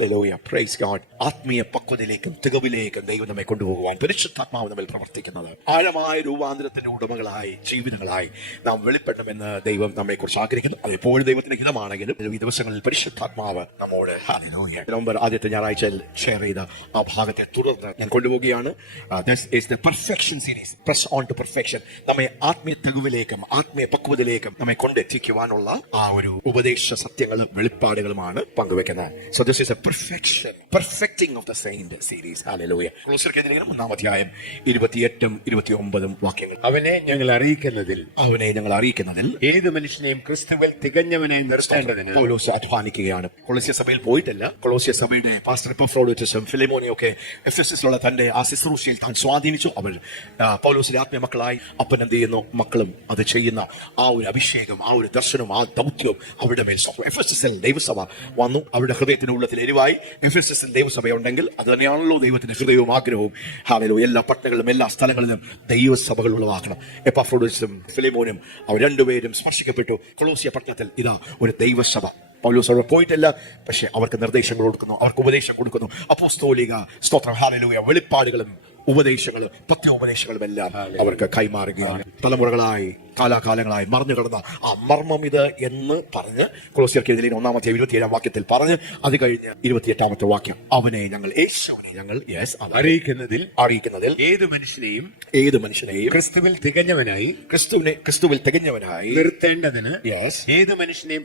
Hallelujah, praise God. ആത്മീയ പക്വതയിലേക്കും തികവിലേക്കും ദൈവം നമ്മെ കൊണ്ടുപോകുവാൻ പരിശുദ്ധാത്മാവ് നമ്മിൽ പ്രവർത്തിക്കുന്നത് ആഴമായ രൂപാന്തരത്തിന്റെ ഉടമകളായി ജീവിതങ്ങളായി നാം വെളിപ്പെടണമെന്ന് ദൈവം നമ്മെ കുറിച്ച് ആഗ്രഹിക്കുന്നു. അത് എപ്പോഴും ദൈവത്തിന്റെ ഹിതമാണെങ്കിലും ഈ ദിവസങ്ങളിൽ പരിശുദ്ധാത്മാവ് നമ്മോട് ഹല്ലേലൂയ നവംബർ ആദ്യത്തെ ഞായറാഴ്ചയിൽ ഷെയർ ചെയ്ത ആ ഭാഗത്തെ തുടർന്ന് ഞാൻ കൊണ്ടുപോവുകയാണ്. Perfection series, press on to perfection. നമ്മെ ആത്മീയ തികവിലേക്കും ആത്മീയ പക്വതയിലേക്കും നമ്മെ കൊണ്ടെത്തിക്കുവാനുള്ള ആ ഒരു ഉപദേശ സത്യങ്ങളും വെളിപ്പാടുകളുമാണ് പങ്കുവെക്കുന്നത്. So this is a perfection, perfecting of the saint series. Hallelujah. കൊലോസ്യർക്കെതിരെ 1-ാം അധ്യായം 28 29 വാക്യങ്ങൾ. അവനെ ഞങ്ങൾ അറിയിക്കുന്നതിൽ ഏത് മനുഷ്യനെയും ക്രിസ്തുവിൽ തികഞ്ഞവനായി നിർത്തേണ്ടതിന് പൗലോസ് അധ്വാനിക്കുകയാണ്. കൊളോസ്യ സഭയിൽ പോയിട്ടല്ല. കൊളോസ്യ സഭയുടെ പാസ്റ്റർ എപ്പഫ്രോഡിറ്റസും ഫിലെമോനെയും ഒക്കെ എഫെസസിലുള്ള തന്റെ ആ ശുശ്രൂഷയിൽ താൻ സ്വാധീനിച്ചു. അവർ പൗലോസിന്റെ ആത്മീയ മക്കളായി. അപ്പൻ എന്ത് ചെയ്യുന്നു? മക്കളും അത് ചെയ്യുന്ന ആ ഒരു അഭിഷേകം, ആ ഒരു ദർശനവും ആ ദൗത്യവും അവരുടെ മേൽ എഫെസസിൽ ദൈവസഭ വന്നു. അവരുടെ ഹൃദയത്തിന്റെ ഉള്ളത്തിൽ എരിവായി. എഫെസസിൽ ദൈവസഭ ഉണ്ടെങ്കിൽ അത് തന്നെയാണല്ലോ ദൈവത്തിന്റെ ഹൃദയവും ആഗ്രഹവും. ഹല്ലേലൂയ. എല്ലാ പട്ടണങ്ങളിലും എല്ലാ സ്ഥലങ്ങളിലും ദൈവസഭകൾ ഉളവാക്കണം. എപ്പഫ്രോഡിറ്റസും ഫിലെമോനും അവർ രണ്ടുപേരും സ്പർശിക്കപ്പെട്ടു. കൊളോസ്യ പട്ടണത്തിൽ ഇതാ ഒരു ദൈവസഭ. പൗലോസ് അവിടെ പോയിട്ടില്ല, പക്ഷെ അവർക്ക് നിർദ്ദേശങ്ങൾ കൊടുക്കുന്നു, അവർക്ക് ഉപദേശം കൊടുക്കുന്നു. അപ്പോസ്തോലിക സ്തോത്രം, ഹല്ലേലൂയ, വെളിപ്പാടുകളും ഉപദേശങ്ങളും പത്യോപദേശങ്ങളും എല്ലാം അവർക്ക് കൈമാറുകയാണ്. തലമുറകളായി കാലാകാലങ്ങളായി മറഞ്ഞു കിടന്ന ആ മർമ്മം ഇത് എന്ന് പറഞ്ഞ് കൊലോസ്യർക്കെതിരെ 1-ാം അധ്യായം 27-ാം വാക്യത്തിൽ പറഞ്ഞ് അത് കഴിഞ്ഞ് 28-ാമത്തെ വാക്യം, അവനെ ഞങ്ങൾ യേശുവിനെ ഞങ്ങൾ അറിയിക്കുന്നതിൽ ഏത് മനുഷ്യനെയും ക്രിസ്തുവിൽ തികഞ്ഞവനായി നിർത്തേണ്ടതിന് ഏത് മനുഷ്യനെയും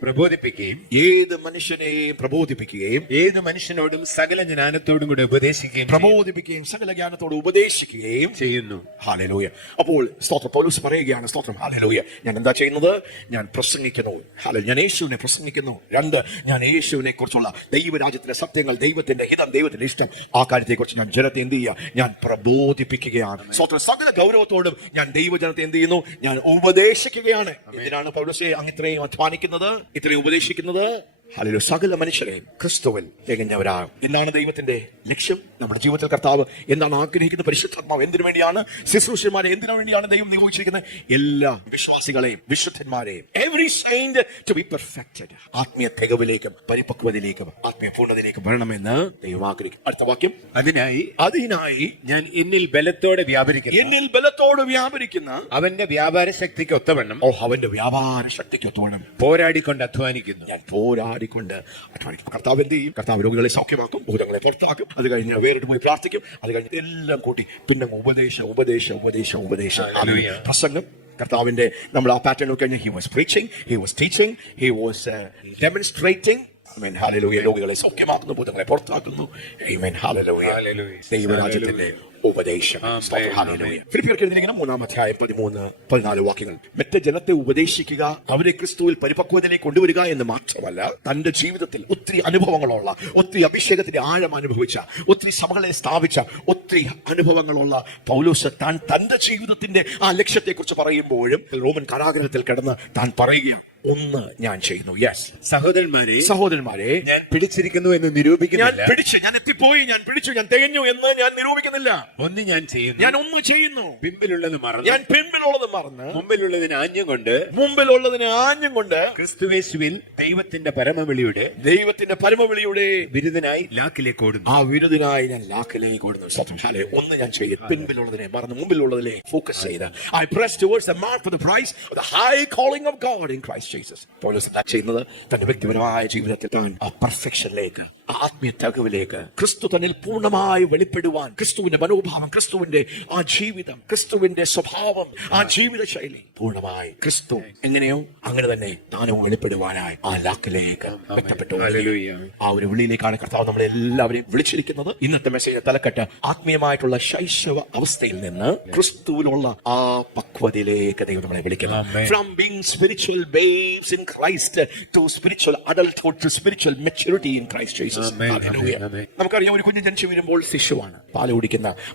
പ്രബോധിപ്പിക്കുകയും ഏത് മനുഷ്യനോടും സകല ജ്ഞാനത്തോടും കൂടെ ഉപദേശിക്കുകയും സകല ജ്ഞാനത്തോട് ഉപദേശിക്കുകയും ചെയ്യുന്നു. ഹല്ലേലൂയ. അപ്പോൾ സ്തോത്രം പൗലോസ് പറയുകയാണ്, സ്തോത്രം ഹല്ലേലൂയ, ഞാൻ എന്താ ചെയ്യുന്നത്? ഞാൻ പ്രസംഗിക്കുന്നു. ഞാൻ യേശുവിനെ പ്രസംഗിക്കുന്നു. 2, ഞാൻ യേശുവിനെ കുറിച്ചുള്ള ദൈവരാജ്യത്തിന്റെ സത്യങ്ങൾ, ദൈവത്തിന്റെ ഹിതം, ദൈവത്തിന്റെ ഇഷ്ടം, ആ കാര്യത്തെ കുറിച്ച് ഞാൻ ജനത്തെ എന്ത് ചെയ്യുക? ഞാൻ പ്രബോധിപ്പിക്കുകയാണ്. സ്തോത്രം സകല ഗൗരവത്തോടും ഞാൻ ദൈവജനത്തെ എന്ത് ചെയ്യുന്നു? ഞാൻ ഉപദേശിക്കുകയാണ്. എന്തിനാണ് പൗലോസേ അങ്ങ് ഇത്രയും അധ്വാനിക്കുന്നത്, ഇത്രയും ഉപദേശിക്കുന്നത്? ഹല്ലേലൂയ. സകല മനുഷ്യരെയും ക്രിസ്തുവിൽ തികഞ്ഞവരാകും. എന്താണ് ദൈവത്തിന്റെ ലക്ഷ്യം? നമ്മുടെ ജീവിതത്തിൽ കർത്താവ് എന്താണ് ആഗ്രഹിക്കുന്നത്? പരിശുദ്ധാത്മാവ് എന്തിനു വേണ്ടിയാണ്? ശുശ്രൂഷന്മാരെ എന്തിനു വേണ്ടിയാണ് ദൈവം നിയോഗിച്ചിരിക്കുന്നത്? എല്ലാ വിശ്വാസികളെയും വിശുദ്ധന്മാരെയും every saint to be perfected. ആത്മീയ തികവിലേക്കും പരിപക്വതയിലേക്കും ആത്മീയ പൂർണ്ണതയിലേക്കും വരണമെന്ന് ദൈവം ആഗ്രഹിക്കും. അടുത്ത വാക്യം, അതിനായി ഞാൻ എന്നിൽ ബലത്തോടെ വ്യാപരിക്കുന്ന അവന്റെ വ്യാപാര ശക്തിക്ക് ഒത്തവണ്ണം പോരാടിക്കൊണ്ട് അധ്വാനിക്കുന്നു. ഞാൻ പോരാടിക്കൊണ്ട് അധ്വാനിക്കും. കർത്താവ് എന്ത് ചെയ്യും? കർത്താവ് രോഗികളെ സൗഖ്യമാക്കും, ഭൂതങ്ങളെ പുറത്താക്കും. അത് കഴിഞ്ഞ് വേറിട്ട് പോയി പ്രാർത്ഥിക്കും. അത് കഴിഞ്ഞ് എല്ലാം കൂട്ടി പിന്നെ ഉപദേശം. പ്രസംഗം. കർത്താവിന്റെ നമ്മൾ ആ പാറ്റേൺ കഴിഞ്ഞ് he was preaching, he was teaching, he was demonstrating. Amen. Hallelujah. രോഗികളെ സൗഖ്യമാക്കുന്നു, ഭൂതങ്ങളെ പുറത്താക്കുന്നു. ആമേൻ. ഹല്ലേലൂയ. ദൈവരാജ്യത്തിന്റെ ഉപദേശം. ഫിലിപ്പിയർക്കെഴുതിയ 3-ാം അധ്യായം 13-14 വാക്യങ്ങൾ. മറ്റേ ജനത്തെ ഉപദേശിക്കുക, അവരെ ക്രിസ്തുവിൽ പരിപക്വതയിലേക്ക് കൊണ്ടുവരിക എന്ന് മാത്രമല്ല, തന്റെ ജീവിതത്തിൽ ഒത്തിരി അനുഭവങ്ങളുള്ള, ഒത്തിരി അഭിഷേകത്തിന്റെ ആഴം അനുഭവിച്ച, ഒത്തിരി സഭകളെ സ്ഥാപിച്ച, ഒത്തിരി അനുഭവങ്ങളുള്ള പൗലോസ് താൻ തന്റെ ജീവിതത്തിന്റെ ആ ലക്ഷ്യത്തെ കുറിച്ച് പറയുമ്പോഴും റോമൻ കാരാഗ്രഹത്തിൽ കിടന്ന് താൻ പറയുകയാണ്, ഒന്ന് ഞാൻ ചെയ്യുന്നു. യെസ് സഹോദരന്മാരെ, ഞാൻ പിടിച്ചിരിക്കുന്നു എന്ന് നിരൂപിക്കുന്നില്ല. ഞാൻ എത്തിപ്പോയി, ഞാൻ പിടിച്ചു, ഞാൻ തികഞ്ഞു എന്ന് ഞാൻ നിരൂപിക്കുന്നില്ല. ഒന്ന് ഞാൻ ചെയ്യുന്നു. പിമ്പിലുള്ളത് മറന്ന് മുമ്പിലുള്ളതിന് ആഞ്ഞും കൊണ്ട് ക്രിസ്തുയേശുവിൽ ദൈവത്തിന്റെ പരമവിളിയുടെ ബിരുദനായി ലാക്കിലേക്ക് ഓടുന്നു. ആ ബിരുദനായി ഞാൻ ലാക്കിലേക്ക് ഓടുന്നു. ഒന്ന് ഞാൻ ചെയ്യുന്നു. പിൻപിലുള്ളതിനെ മറന്ന് മുമ്പിലുള്ളതിനെ ഫോക്കസ് ചെയ്ത് I press towards the mark for the prize of the high calling of God in Christ Jesus. പൗലോസ് എന്താ ചെയ്യുന്നത്? തന്റെ വ്യക്തിപരമായ ജീവിതത്തിൽ താൻ ആ പെർഫെക്ഷനിലേക്ക്, ആത്മീയ തികവിലേക്ക്, ക്രിസ്തു തന്നിൽ പൂർണ്ണമായി വെളിപ്പെടുവാൻ, ക്രിസ്തുവിന്റെ മനോഭാവം, ക്രിസ്തുവിന്റെ ആ ജീവിതം, ക്രിസ്തുവിന്റെ സ്വഭാവം, ആ ജീവിത ശൈലി പൂർണ്ണമായി ക്രിസ്തു എങ്ങനെയോ അങ്ങനെ തന്നെ താനും വെളിപ്പെടുവാനായി ആ ലാക്കിലേക്ക് വ്യക്തപ്പെട്ടു. ആ ഒരു വിളിയിലേക്കാണ് കർത്താവ് നമ്മളെ എല്ലാവരെയും വിളിച്ചിരിക്കുന്നത്. ഇന്നത്തെ മെസ്സേജ് തലക്കെട്ട് ആത്മീയമായിട്ടുള്ള ശൈശവ അവസ്ഥയിൽ നിന്ന് ക്രിസ്തുവിനുള്ള ആ പക്വതയിലേക്ക് ദൈവം നമ്മളെ വിളിക്കുന്നു. From being spiritual babes in Christ to spiritual adulthood to spiritual maturity in Christ Jesus. നമുക്കറിയാം, ഒരു കുഞ്ഞ് ജനിച്ചു വീഴുമ്പോൾ ശിശുവാണ്.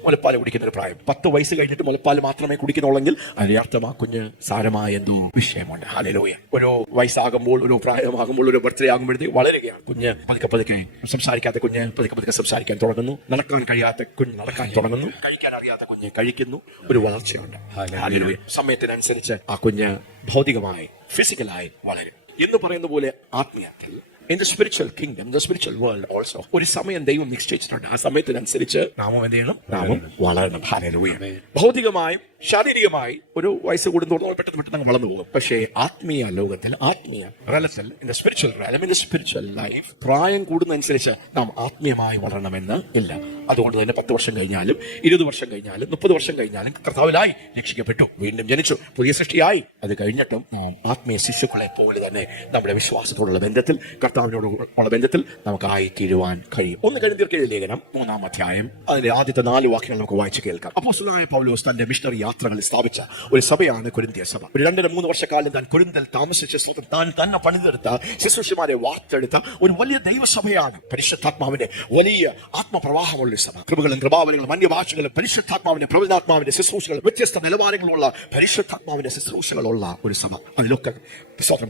മുലപ്പാൽ കുടിക്കുന്ന ഒരു പ്രായം. 10 വയസ്സ് കഴിഞ്ഞിട്ട് മുലപ്പാൽ മാത്രമേ കുടിക്കുന്നുള്ളെങ്കിൽ അതിന്റെ അർത്ഥം ആ കുഞ്ഞ് സാരമായ എന്തോ വിഷയമുണ്ട്. ഹല്ലേലൂയ. ഒരു വയസ്സാകുമ്പോൾ, ഒരു പ്രായമാകുമ്പോൾ, ഒരു ബർത്ത്ഡേ ആകുമ്പോഴത്തേക്ക് വളരുകയാണ്. കുഞ്ഞ് പതുക്കെ സംസാരിക്കാത്ത കുഞ്ഞ് പതുക്കെ സംസാരിക്കാൻ തുടങ്ങുന്നു. നടക്കാൻ കഴിയാത്ത കുഞ്ഞ് നടക്കാൻ തുടങ്ങുന്നു. കഴിക്കാൻ അറിയാത്ത കുഞ്ഞ് കഴിക്കുന്നു. ഒരു വളർച്ചയുണ്ട്. ഹല്ലേലൂയ. സമയത്തിനനുസരിച്ച് ആ കുഞ്ഞ് ഭൗതികമായി, ഫിസിക്കലായി വളരും എന്ന് പറയുന്ന പോലെ ആത്മീയത്തിൽ in the spiritual kingdom, the spiritual world also. ഒരു സമയം ദൈവം നിശ്ചയിച്ചിട്ടുണ്ട്. ആ സമയത്തിനനുസരിച്ച് നാമം എന്ത് ചെയ്യണം? നാമം വളരണം. ഹല്ലേലൂയ. ഭൗതികമായും ശാരീരികമായി ഒരു വയസ്സ് കൂടുന്നതോളം പെട്ടെന്ന് വളർന്നു പോകും. പക്ഷേ ആത്മീയ ലോകത്തിൽ, ആത്മീയ റലത്തിൽ, in the spiritual realm, in the spiritual life, പ്രായം കൂടുന്നതനുസരിച്ച് നാം ആത്മീയമായി വളരണമെന്ന് ഇല്ല. അതുകൊണ്ട് തന്നെ 10 വർഷം കഴിഞ്ഞാലും 20 വർഷം കഴിഞ്ഞാലും 30 വർഷം കഴിഞ്ഞാലും കർത്താവിലായി രക്ഷിക്കപ്പെട്ടു, വീണ്ടും ജനിച്ചു, പുതിയ സൃഷ്ടിയായി. അത് കഴിഞ്ഞിട്ടും നാം ആത്മീയ ശിശുക്കളെ പോലെ തന്നെ നമ്മുടെ വിശ്വാസത്തോടുള്ള ബന്ധത്തിൽ, കർത്താവിനോടുള്ള ബന്ധത്തിൽ നമുക്കായി തീരുവാൻ കഴിയും. 1 കൊരിന്ത്യർക്കെഴുതിയ ലേഖനം 3-ാം അധ്യായം അതിന്റെ ആദ്യത്തെ 4 വാക്യങ്ങൾ നമുക്ക് വായിച്ചു കേൾക്കാം. അപ്പോസ്തലനായ പൗലോസ് തന്റെ മിഷണറി യാത്രകളിൽ സ്ഥാപിച്ച ഒരു സഭയാണ് കൊരിന്ത്യ സഭ. ഒരു 2-3 വർഷക്കാലം താൻ കൊരിന്തിൽ താമസിച്ച താൻ തന്നെ പണിതെടുത്ത ശുശ്രൂഷമാരെ വാർത്തെടുത്ത ഒരു വലിയ ദൈവസഭയാണ്. പരിശുദ്ധാത്മാവിന്റെ വലിയ ആത്മപ്രവാഹമുള്ള ഒരു സഭ. കൃപകളും കൃപാവരങ്ങളും അന്യഭാഷകളും പരിശുദ്ധാത്മാവിന്റെ പ്രവചനാത്മാവിന്റെ ശുശ്രൂഷകൾ, വ്യത്യസ്ത നിലവാരങ്ങളുള്ള പരിശുദ്ധാത്മാവിന്റെ ശുശ്രൂഷകളുള്ള ഒരു സഭ. അതിലൊക്കെ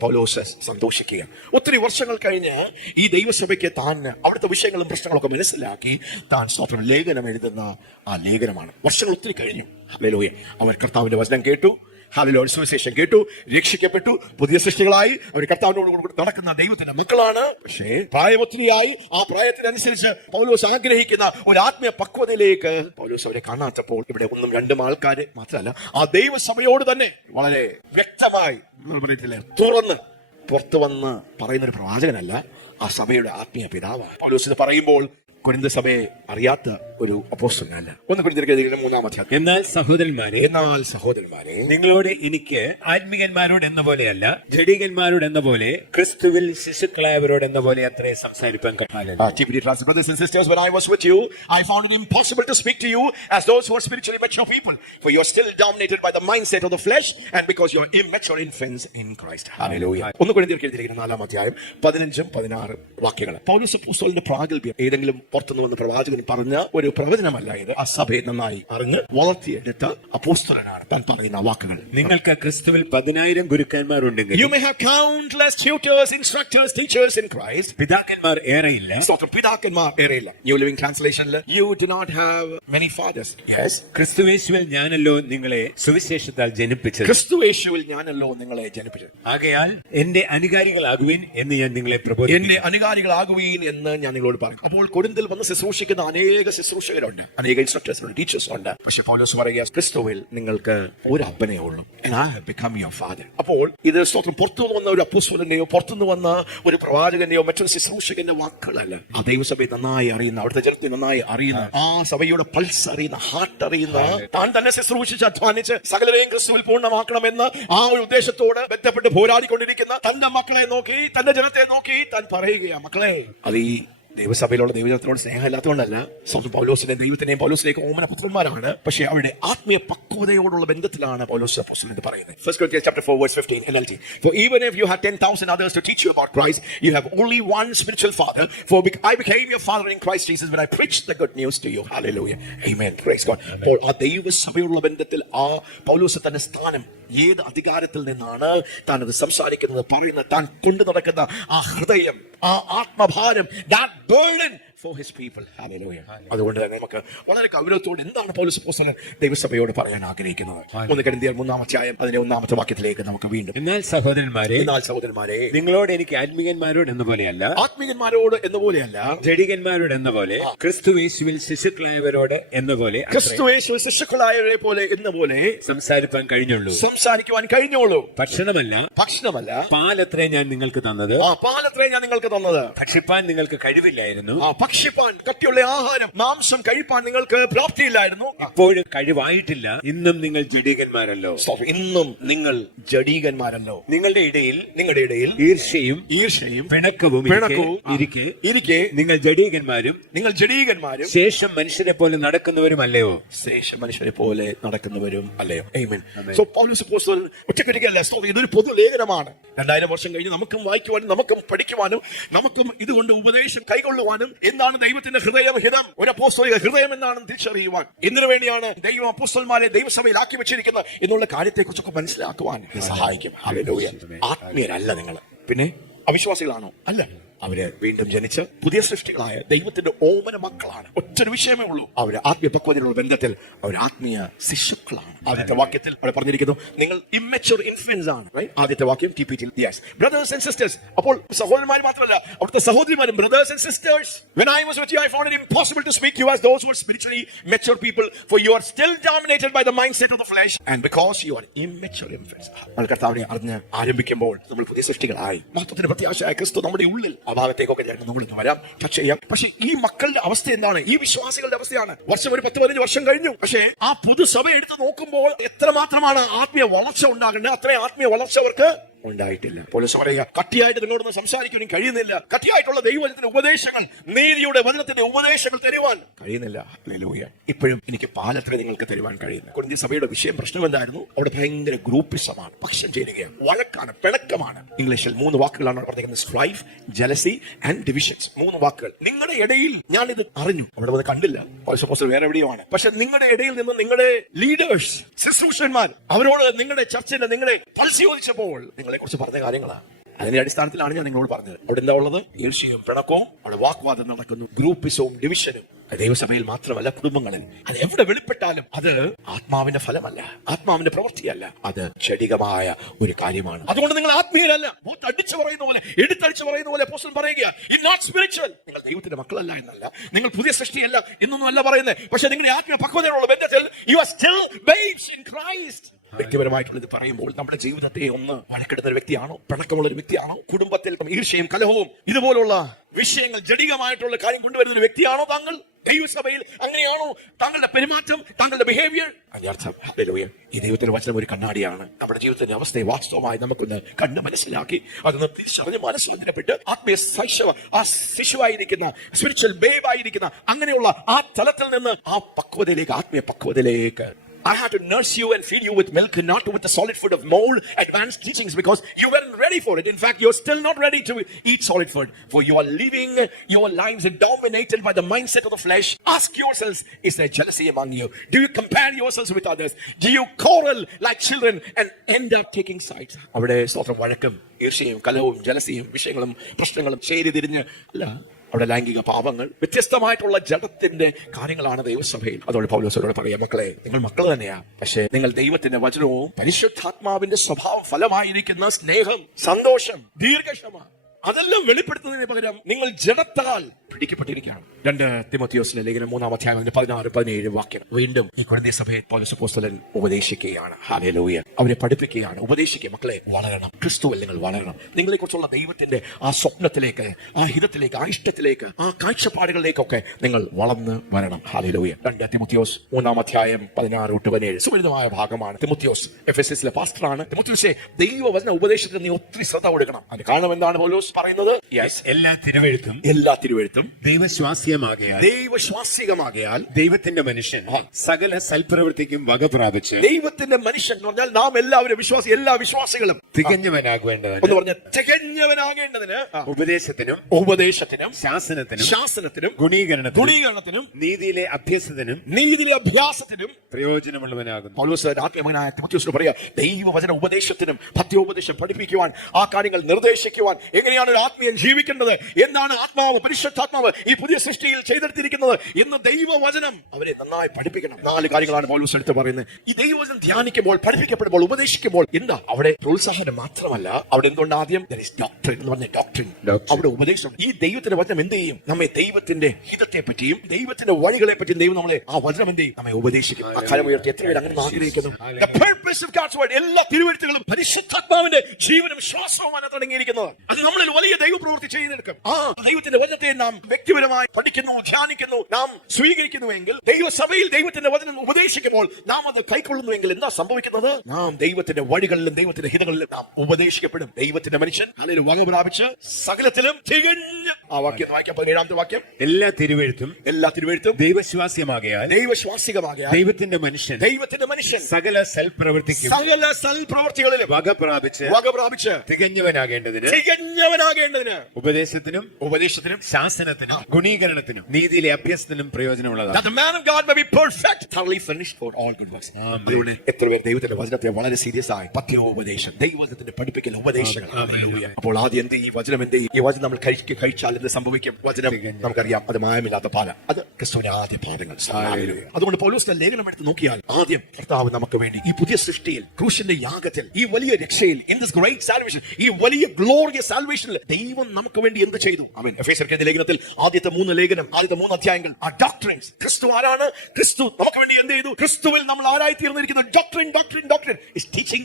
പൗലോസ് സന്തോഷിക്കുക. ഒത്തിരി വർഷങ്ങൾ കഴിഞ്ഞ് ഈ ദൈവസഭയ്ക്ക് താൻ അവിടുത്തെ വിഷയങ്ങളും പ്രശ്നങ്ങളൊക്കെ മനസ്സിലാക്കി താൻ സ്വന്തം ലേഖനം എഴുതുന്ന ആ ലേഖനമാണ്. വർഷങ്ങൾ ഒത്തിരി കഴിഞ്ഞു. ഹല്ലേലൂയ. അവർ കർത്താവിന്റെ വചനം കേട്ടു, ഹല്ലേലൂയ, സുവിശേഷം കേട്ടു, രക്ഷിക്കപ്പെട്ടു, പുതിയ സൃഷ്ടികളായി. അവർ കർത്താവിനോട് നടക്കുന്ന ദൈവത്തിന്റെ മക്കളാണ്. പക്ഷേ പ്രായം ഒത്തിരിയായി. ആ പ്രായത്തിനനുസരിച്ച് പൗലോസ് ആഗ്രഹിക്കുന്ന ഒരു ആത്മീയ പക്വതയിലേക്ക് പൗലോസ് അവരെ കാണാത്തപ്പോൾ ഇവിടെ 1-2 ആൾക്കാര് മാത്രമല്ല, ആ ദൈവസഭയോട് തന്നെ വളരെ വ്യക്തമായി തുറന്ന് പുറത്തു വന്ന് പറയുന്ന ഒരു പ്രവാചകനല്ല, ആ സഭയുടെ ആത്മീയ പിതാവാണ്. പൗലോസ് ഇത് പറയുമ്പോൾ കൊരിന്ത് സഭയെ അറിയാത്ത ഒരു അപ്പോസ്തലനല്ല. 1 കൊരിന്ത്യർക്കെഴുതിയ 3-ാം അധ്യായം. എന്നാൽ സഹോദരന്മാരെ, നിങ്ങളോട് എനിക്ക് ആത്മികന്മാരോട് എന്ന പോലെയല്ല, ജഡികന്മാരോട് എന്ന പോലെ, ക്രിസ്തുവിൽ ശിശുക്കളായവരോട് എന്ന പോലെ അത്രേ സംസാരിപ്പാൻ കഴിയില്ല. Brothers and sisters, when I was with you, I found it impossible to speak to you as those who are spiritually mature people, for you are still dominated by the mindset of the flesh, and because you are immature infants in Christ. Hallelujah. 1 കൊരിന്ത്യർക്കെഴുതിയ 4-ാം അധ്യായം 15-16 വാക്യങ്ങൾ. പൗലോസ് അപ്പോസ്തലന്റെ പ്രാഗൽഭ്യം ഏതെങ്കിലും പുറത്തുനിന്ന് വന്ന പ്രവാചകൻ പറഞ്ഞ ഒരു പ്രവചനമല്ല ഇത്. ആ സഭയെ നന്നായി അറിഞ്ഞ് വളർത്തിയെടുത്ത അപ്പോസ്തലനാണ് താൻ പറയുന്ന വാക്കുകൾ. നിങ്ങൾക്ക് ക്രിസ്തുവിൽ 10,000 ഗുരുക്കന്മാരുണ്ടെങ്കിൽ, You may have countless tutors, instructors, teachers in Christ. പിതാക്കന്മാർ ഏറെയില്ല. പിതാക്കന്മാർ ഏറെയില്ല. New Living Translation, you do not have many fathers. Yes. ക്രിസ്തുയേശുവിൽ ഞാനല്ലോ നിങ്ങളെ സുവിശേഷത്താൽ ജനിപ്പിച്ചത്. ക്രിസ്തുയേശുവിൽ ഞാനല്ലോ നിങ്ങളെ ജനിപ്പിച്ചത്. ആകയാൽ എന്റെ അനുകാരികളാകുവിൻ എന്ന് ഞാൻ നിങ്ങളെ പ്രബോധിപ്പിക്കുന്നു. എന്റെ അനുകാരികളാകുവീൻ എന്ന് ഞാൻ നിങ്ങളോട് പറയും. അപ്പോൾ കൊരിന്തിൽ വന്ന് ശുശ്രൂഷിക്കുന്ന അനേക ശുശ്രൂഷകരുണ്ട്, അനേക ഇൻസ്ട്രക്ടേഴ്സ് ഉണ്ട്, ടീച്ചേഴ്സ് ഉണ്ട്. പക്ഷെ പൗലോസ് പറയുക, ക്രിസ്തുവിൽ നിങ്ങൾക്ക് ഒരു അപ്പനേ ഉള്ളൂ. And I have become your father. അപ്പോൾ ഇത് സ്തോത്രം പുറത്തുനിന്ന് വന്ന ഒരു അപ്പോസ്തലന്റെയോ പുറത്തുനിന്ന് വന്ന ഒരു പ്രവാചകന്റെയോ മറ്റൊരു ശുശ്രൂഷകന്റെ വാക്കുകളല്ല. ആ ദൈവസഭയെ നന്നായി അറിയുന്ന, അവിടുത്തെ ജനത്തെ നന്നായി അറിയുന്ന, ആ സഭയുടെ പൾസ് അറിയുന്ന, ഹാർട്ട് അറിയുന്ന, താൻ തന്നെ ശുശ്രൂഷിച്ച് അധ്വാനിച്ച് സകലരെയും ക്രിസ്തുവിൽ പൂർണ്ണമാക്കണമെന്ന് ആ ഒരു ഉദ്ദേശത്തോട് ബന്ധപ്പെട്ട് പോരാടിക്കൊണ്ടിരിക്കുന്ന തന്റെ മക്കളെ നോക്കി, തന്റെ ജനത്തെ നോക്കി താൻ പറയുകയാ, മക്കളെ, അത് ഈ ദൈവസഭയിലുള്ള ദൈവജനത്തിനോട് സ്നേഹമില്ലാത്തതുകൊണ്ടല്ല. സ്വന്തം പൗലോസിന്റെ ദൈവത്തിനെയും പൗലോസിലേക്ക് ഓമന പുത്രന്മാരാണ്. പക്ഷേ അവരുടെ ആത്മീയ പക്വതയോടുള്ള ബന്ധത്തിലാണ് പൗലോസ് അപ്പോസ്തലൻ എന്ന് പറയുന്നത്. 1 Corinthians chapter 4 verse 15 NLT. For even if you had 10,000 others to teach you about Christ, you have only one spiritual father. For I became your father in Christ Jesus when I preached the good news to you. Hallelujah. Amen. Praise God. അപ്പോൾ ആ ദൈവസഭയോടുള്ള ബന്ധത്തിൽ ആ പൗലോസ് തന്റെ സ്ഥാനം, ഏത് അധികാരത്തിൽ നിന്നാണ് താൻ അത് സംസാരിക്കുന്നത്, പറയുന്നത്, താൻ കൊണ്ടു നടക്കുന്ന ആ ഹൃദയം, ആ ആത്മഭാരം, that burden for his people. Hallelujah. അതുകൊണ്ട് തന്നെ നമുക്ക് വളരെ ഗൗരവത്തോടെ എന്താണ് പൗലോസ് അപ്പോസ്തലൻ ദൈവസഭയോട് പറയാൻ ആഗ്രഹിക്കുന്നത്? 1 കൊരിന്ത്യർ 3-ാം അധ്യായം 1-ാമത്തെ വാക്യത്തിലേക്ക് നമുക്ക് വീണ്ടും. എന്നാൽ സഹോദരന്മാരെ, നിങ്ങളോട് എനിക്ക് ആത്മികന്മാരോട് എന്ന പോലെയല്ല, ആത്മീയന്മാരോട് എന്ന പോലെയല്ല, ജഡികന്മാരോട് എന്ന പോലെ, ക്രിസ്തുയേശുവിൽ ശിശുക്കളായവരോട് എന്ന പോലെ, ക്രിസ്തുയേശുവിൽ ശിശുക്കളായവരെ പോലെ എന്ന പോലെ സംസാരിപ്പാൻ കഴിഞ്ഞുള്ളൂ. ഭക്ഷണമല്ല പാലത്രേ ഞാൻ നിങ്ങൾക്ക് തന്നത്. ഭക്ഷിപ്പാൻ നിങ്ങൾക്ക് കഴിവില്ലായിരുന്നു. ഭക്ഷിപ്പാൻ, കട്ടിയുള്ള ആഹാരം, മാംസം കഴിപ്പാൻ നിങ്ങൾക്ക് പ്രാപ്തിയില്ലായിരുന്നു. ഇപ്പോഴും കഴിവായിട്ടില്ല. ഇന്നും നിങ്ങൾ ജഡീകന്മാരല്ലോ. ഇന്നും നിങ്ങൾ ജഡീകന്മാരല്ലോ. നിങ്ങളുടെ ഇടയിൽ ഈർഷ്യയും പിണക്കവും ഇരിക്കെ നിങ്ങൾ ജഡീകന്മാരും ശേഷം മനുഷ്യരെ പോലെ നടക്കുന്നവരുമല്ലയോ. Amen. So പൗലോസ് അപ്പോസ്തലൻ ഒറ്റയ്ക്കൊറ്റയ്ക്കല്ല, ഇതൊരു പൊതു ലേഖനമാണ്. 2000 വർഷം കഴിഞ്ഞ് നമുക്കും വായിക്കുവാനും നമുക്കും പഠിക്കുവാനും നമുക്കും ഇതുകൊണ്ട് ഉപദേശം കൈകൊള്ളുവാനും എന്താണ് ദൈവത്തിന്റെ ഹിതം, ഒരു അപ്പോസ്തലിക ഹൃദയം എന്നാണെന്ന് തിരിച്ചറിയുവാൻ, എന്തിനു വേണ്ടിയാണ് ദൈവം അപ്പോസ്തലന്മാരെ ദൈവസഭയിൽ ആക്കി വെച്ചിരിക്കുന്നത് എന്നുള്ള കാര്യത്തെക്കുറിച്ചൊക്കെ മനസ്സിലാക്കുവാൻ സഹായിക്കും. ഹല്ലേലൂയ. ആത്മീയരല്ല നിങ്ങൾ, പിന്നെ അവിശ്വാസികളാണോ? അല്ല, അവര് വീണ്ടും ജനിച്ച് പുതിയ സൃഷ്ടികളായ ദൈവത്തിന്റെ ഓമന മക്കളാണ്. ഒറ്റൊരു വിഷയമേ ഉള്ളൂ, അവര് ആത്മീയ പക്വതയിലുള്ള ബന്ധത്തിൽ അവർ ആത്മീയ ശിശുക്കളാണ്. ആദ്യത്തെ വാക്യത്തിൽ അവിടെ പറഞ്ഞിരിക്കുന്നു, നിങ്ങൾ ഇമ്മച്ചുവർ ഇൻഫൻസ് ആണ്. ആദ്യത്തെ വാക്യം TPT. Yes, brothers and sisters. അപ്പോൾ സഹോദരന്മാർ മാത്രമല്ല, അവിടുത്തെ സഹോദരിമാരും brothers and sisters. When I was with you, I found it impossible to speak to you as those who are spiritually mature people, for you are still dominated by the mindset of the flesh, and because you are immature infants. കർത്താവിനെ അറിഞ്ഞ് ആരംഭിക്കുമ്പോൾ നമ്മൾ പുതിയ സൃഷ്ടികളായി. മഹത്വത്തിന്റെ പ്രത്യാശയായ ക്രിസ്തു നമ്മുടെ ഉള്ളിൽ. ആ ഭാഗത്തേക്കൊക്കെ നമ്മൾ ഇന്ന് വരാം, ടച്ച് ചെയ്യാം. പക്ഷെ ഈ മക്കളുടെ അവസ്ഥ എന്താണ്? ഈ വിശ്വാസികളുടെ അവസ്ഥയാണ്. വർഷം ഒരു 10-15 വർഷം കഴിഞ്ഞു. പക്ഷേ ആ പുതുസഭ എടുത്ത് നോക്കുമ്പോൾ എത്രമാത്രമാണ് ആത്മീയ വളർച്ച ഉണ്ടാകേണ്ടത്, അത്രയും ആത്മീയ വളർച്ച അവർക്ക് ഉണ്ടായിട്ടില്ല. പോലീസ് പറയുക, കട്ടിയായിട്ട് നിങ്ങളോടൊന്നും സംസാരിക്കാനും കഴിയുന്നില്ല. കട്ടിയായിട്ടുള്ള ദൈവത്തിന്റെ ഉപദേശങ്ങൾ, നീതിയുടെ വചനത്തിന്റെ ഉപദേശങ്ങൾ തരുവാൻ കഴിയുന്നില്ല. ഹല്ലേലൂയ. ഇപ്പോഴും എനിക്ക് പാലത്തിന് നിങ്ങൾക്ക് തരുവാൻ കഴിയുന്നു. കൊരിന്ത്യ സഭയുടെ വിഷയം പ്രശ്നം എന്തായിരുന്നു? അവിടെ ഭയങ്കര ഗ്രൂപ്പിസമാണ്, പക്ഷം ചേരുകയാണ്, വഴക്കാണ്, പിണക്കമാണ്. ഇംഗ്ലീഷിൽ 3 വാക്കുകളാണ് പറഞ്ഞിരിക്കുന്നത്: സ്ട്രൈഫ്, ജലസി ആൻഡ് ഡിവിഷൻസ്. 3 വാക്കുകൾ. നിങ്ങളുടെ ഇടയിൽ ഞാൻ ഇത് അറിഞ്ഞു, അവിടെ വന്ന് കണ്ടില്ല, പൗലോസ് വേറെ എവിടെയുമാണ്. പക്ഷെ നിങ്ങളുടെ ഇടയിൽ നിന്ന് നിങ്ങളുടെ ലീഡേഴ്സ്, ശുശ്രൂഷന്മാർ അവരോട് നിങ്ങളുടെ ചർച്ചയിൽ നിങ്ങളെ പരിശോധിച്ചപ്പോൾ നിങ്ങളെ കുറിച്ച് പറഞ്ഞ കാര്യങ്ങളാണ്. അതിന്റെ അടിസ്ഥാനത്തിലാണ് ഞാൻ നിങ്ങളോട് പറഞ്ഞത്. അവിടെ എന്താ ഉള്ളത്? ഈർഷ്യയും പിണക്കവും, അവിടെ വാഗ്വാദം നടക്കുന്നു, ഗ്രൂപ്പിസവും ഡിവിഷനും. ദൈവസഭയിൽ മാത്രമല്ല, കുടുംബങ്ങളിൽ. അത് എവിടെ വെളിപ്പെട്ടാലും അത് ആത്മാവിന്റെ ഫലമല്ല, ആത്മാവിന്റെ പ്രവൃത്തിയല്ല, അത് ക്ഷണികമായ ഒരു കാര്യമാണ്. അതുകൊണ്ട് നിങ്ങൾ ആത്മീയരല്ല. അടിച്ചു പറയുന്ന പോലെ, എടുത്തടിച്ചു പറയുന്ന പോലെ അപ്പോസ്തലൻ പറയുക, "You not spiritual." നിങ്ങൾ ദൈവത്തിന്റെ മക്കളല്ല എന്നല്ല, നിങ്ങൾ പുതിയ സൃഷ്ടിയല്ല എന്നൊന്നും അല്ല പറയുന്നത്. പക്ഷെ നിങ്ങളുടെ ആത്മീയ പക്വതയുള്ള ബന്ധത്തിൽ you are still babes in Christ. വ്യക്തിപരമായിട്ടുള്ളത് പറയുമ്പോൾ നമ്മുടെ ജീവിതത്തെ ഒന്ന് വഴക്കെടുത്ത ഒരു വ്യക്തിയാണോ, പിണക്കമുള്ള ഒരു വ്യക്തിയാണോ, കുടുംബത്തിൽ ഈർഷ്യയും കലഹവും ഇതുപോലുള്ള വിഷയങ്ങൾ, ജടികമായിട്ടുള്ള കാര്യം കൊണ്ടുവരുന്ന ഒരു വ്യക്തിയാണോ താങ്കൾ? ദൈവസഭയിൽ അങ്ങനെയാണോ താങ്കളുടെ പെരുമാറ്റം, താങ്കളുടെ ബിഹേവിയർ? അതിനർത്ഥം ഹല്ലേലൂയ, ഈ ദൈവത്തിന്റെ വചനം ഒരു കണ്ണാടിയാണ്. നമ്മുടെ ജീവിതത്തിന്റെ അവസ്ഥയെ വാസ്തവമായി നമുക്കൊന്ന് കണ്ട് മനസ്സിലാക്കി അതൊന്ന് തിരിച്ചറിഞ്ഞ് മനസ്സിലാക്കപ്പെട്ട് ആത്മീയ ശൈശവ, ആ ശിശുവായിരിക്കുന്ന, സ്പിരിച്വൽ ബേബ് ആയിരിക്കുന്ന അങ്ങനെയുള്ള ആ തലത്തിൽ നിന്ന് ആ പക്വതയിലേക്ക്, ആത്മീയ പക്വതയിലേക്ക്. I had to nurse you and feed you with milk, not with the solid food of more advanced teachings, because you weren't ready for it. In fact, you're still not ready to eat solid food, for you are living your lives dominated by the mindset of the flesh. Ask yourselves, is there jealousy among you? Do you compare yourselves with others? Do you quarrel like children and end up taking sides? അവിടെ സ്തോത്രം, വഴക്കം, ഈർഷ്യയും കലഹവും ജലസിയും വിഷയങ്ങളും പ്രശ്നങ്ങളും ചേരി തിരിഞ്ഞ് അല്ല, അവിടെ ലൈംഗിക പാപങ്ങൾ, വ്യത്യസ്തമായിട്ടുള്ള ജഡത്തിന്റെ കാര്യങ്ങളാണ് ദൈവസഭയിൽ. അതോടെ പൗലോസോട് പറയാം, മക്കളെ, നിങ്ങൾ മക്കൾ തന്നെയാ, പക്ഷേ നിങ്ങൾ ദൈവത്തിന്റെ വചനവും പരിശുദ്ധാത്മാവിന്റെ സ്വഭാവ ഫലമായിരിക്കുന്ന സ്നേഹം, സന്തോഷം, ദീർഘക്ഷമ അതെല്ലാം വെളിപ്പെടുത്തുന്നതിന് പകരം നിങ്ങൾ ജഡത്താൽ പിടിക്കപ്പെട്ടിരിക്കുകയാണ്. 2 തിമോഥെയോസിന്റെ ലേഖനം 3-ാം അധ്യായം 16-17 വാക്യം. വീണ്ടും ഈ കൊരിന്ത്യ സഭയെ പൗലോസ് അപ്പോസ്തലൻ ഉപദേശിക്കുകയാണ്. ഹല്ലേലൂയ. അവരെ പഠിപ്പിക്കുകയാണ്, ഉപദേശിക്കുക. മക്കളെ, വളരണം, ക്രിസ്തുവിൽ നിങ്ങൾ വളരണം. നിങ്ങളെ കുറിച്ചുള്ള ദൈവത്തിന്റെ ആ സ്വപ്നത്തിലേക്ക്, ആ ഹിതത്തിലേക്ക്, ആ ഇഷ്ടത്തിലേക്ക്, ആ കാഴ്ചപ്പാടുകളിലേക്കൊക്കെ നിങ്ങൾ വളർന്ന് വരണം. ഹല്ലേലൂയ. 2 തിമോഥെയോസ് 3-ാം അധ്യായം 16-17 സുപരിതമായ ഭാഗമാണ്. തിമോഥെയോസ് എഫെസസിലെ പാസ്റ്ററാണ്. തിമോഥെയോസേ, ദൈവവചന ഉപദേശത്തിന് നീ ഒത്തിരി ശ്രദ്ധ കൊടുക്കണം. അത് കാരണം എന്താണ് പൗലോസ് പറയുന്നത്? എല്ലാ തിരുവെഴുത്തും ദൈവശ്വാസികമാകയാൽ ദൈവത്തിന്റെ മനുഷ്യൻ സകല സൽപ്രവൃത്തിക്കും വക പ്രാപിച്ച്. ദൈവത്തിന്റെ മനുഷ്യൻ എന്ന് പറഞ്ഞാൽ നാം എല്ലാവരും എല്ലാ വിശ്വാസികളും തികഞ്ഞവനാകേണ്ടതിന്, എന്ന് പറഞ്ഞ തികഞ്ഞവനാകേണ്ടതിന് ഉപദേശത്തിനും ശാസനത്തിനും ഗുണീകരണത്തിനും നീതിയിലെ അഭ്യാസത്തിനും പ്രയോജനമുള്ളവനാകുന്നു. പൗലോസ് ആത്മീയനായ തിമോഥെയോസിനോട് പറയാ, ദൈവവചന ഉപദേശത്തിനും പഥ്യോപദേശം പഠിപ്പിക്കുവാൻ, ആ കാര്യങ്ങൾ നിർദ്ദേശിക്കുവാൻ, എങ്ങനെയാണ് ഒരു ആത്മീയൻ ജീവിക്കേണ്ടത്, എന്താണ് ആത്മാവ്, പരിശുദ്ധാത്മാവ് ഈ പുതിയ സൃഷ്ടിയിൽ ചെയ്തെടുത്തിരിക്കുന്നത് എന്ന് ദൈവവചനം അവരെ നന്നായി പഠിപ്പിക്കണം. 4 കാര്യങ്ങളാണ് പൗലോസ് എടുത്ത് പറയുന്നത്. ഈ ദൈവവചനം ധ്യാനിക്കുമ്പോൾ, പഠിപ്പിക്കപ്പെടുമ്പോൾ, ഉപദേശിക്കുമ്പോൾ എന്താ അവിടെ പ്രോത്സാഹനം മാത്രമല്ല, അവിടെ എന്തുകൊണ്ട് ആദ്യം ഡോക്ടറിൻ എന്ന് പറഞ്ഞ ഡോക്ടറിൻ, അവിടെ ഉപദേശം. ഈ ദൈവത്തിന്റെ വചനം എന്ത് ചെയ്യും? നമ്മെ ദൈവത്തിന്റെ ഹിതത്തെ പറ്റിയും ദൈവത്തിന്റെ വഴികളെ പറ്റിയും ദൈവം നമ്മളെ, ആ വചനം എന്ത് ചെയ്യും? നമ്മെ ഉപദേശിക്കും. അക്കാലം ഉയർത്തി എത്ര പേര് അങ്ങനെ ആഗ്രഹിക്കുന്നു? എല്ലാ തിരുവെഴുത്തുകളും പരിശുദ്ധാത്മാവിന്റെ ജീവനും ശ്വാസവുമാണ് തുടങ്ങിയിരിക്കുന്നത്. അത് നമ്മളിൽ വലിയ ദൈവപ്രവൃത്തി ചെയ്തെടുക്കും. ആ ദൈവത്തിന്റെ വചനത്തെ നാം വ്യക്തിപരമായി പഠിക്കുന്നു, ധ്യാനിക്കുന്നു, നാം സ്വീകരിക്കുന്നുവെങ്കിൽ, ദൈവസഭയിൽ ദൈവത്തിന്റെ വചനം ഉപദേശിക്കുമ്പോൾ നാം അത് കൈക്കൊള്ളുന്നുവെങ്കിൽ എന്താ സംഭവിക്കുന്നത്? നാം ദൈവത്തിന്റെ വഴികളിലും ദൈവത്തിന്റെ ഹിതങ്ങളിലും നാം ഉപദേശിക്കപ്പെടും. ദൈവത്തിന്റെ മനുഷ്യൻ അല്ലെങ്കിൽ വക പ്രാപിച്ച് സകലത്തിലും തികഞ്ഞ്. ആ വാക്യം വായിക്കാം, 17-ാമത്തെ വാക്യം. എല്ലാ തിരുവെഴുത്തും ദൈവശ്വാസികമാകയാൽ ദൈവത്തിന്റെ മനുഷ്യൻ സകല സൽപ്രവൃത്തികളിലും വക പ്രാപിച്ച് തികഞ്ഞവനാകേണ്ടതിന് പൂർണ്ണനാകേണ്ടതിന് ഉപദേശത്തിനും ശാസനത്തിനും ഗുണീകരണത്തിനും നീതിയിലെ അഭ്യസനത്തിനും പ്രയോജനമുള്ളതാണ്. that the man of God may be perfect, thoroughly furnished for all good works. അതുകൊണ്ട് എത്ര പേർ ദൈവത്തിന്റെ വചനത്തെ വളരെ സീരിയസ് ആയി പത്യോപദേശം, ദൈവത്തിന്റെ പഠിപ്പിക്കൽ ഉപദേശങ്ങൾ. അപ്പോൾ ആദ്യം എന്ത്, ഈ വചനം എന്ത്, ഈ വചനം നമ്മൾ കഴിച്ചാൽ എന്ത് സംഭവിക്കും? വചനം നമുക്കറിയാം, അത് മായമില്ലാത്ത പാല, അത് ക്രിസ്തുവിന്റെ ആദ്യ പാഠങ്ങൾ. അതുകൊണ്ട് പൗലോസിന്റെ ലേഖനം എടുത്ത് നോക്കിയാൽ ആദ്യം കർത്താവ് നമുക്ക് വേണ്ടി ഈ പുതിയ സൃഷ്ടിയിൽ, ക്രൂശിന്റെ യാഗത്തിൽ, ഈ വലിയ രക്ഷയിൽ, in this great salvation, ഈ വലിയ ഗ്ലോറിയസ് സാൽവേഷനിൽ ദൈവം നമുക്ക് വേണ്ടി എന്ത് ചെയ്തു? ആമേൻ. എഫേസ്യർക്കെഴുതിയ ലേഖനത്തിൽ ആദ്യത്തെ 3 അധ്യായങ്ങൾ ആ ഡോക്ട്രിൻസ്, ക്രിസ്തു ആരാണ്, ക്രിസ്തു നമുക്ക് വേണ്ടി എന്ത് ചെയ്തു, ക്രിസ്തുവിൽ നമ്മൾ ആരായി തീർന്നിരിക്കുന്നു, ഡോക്ട്രിൻ is teaching.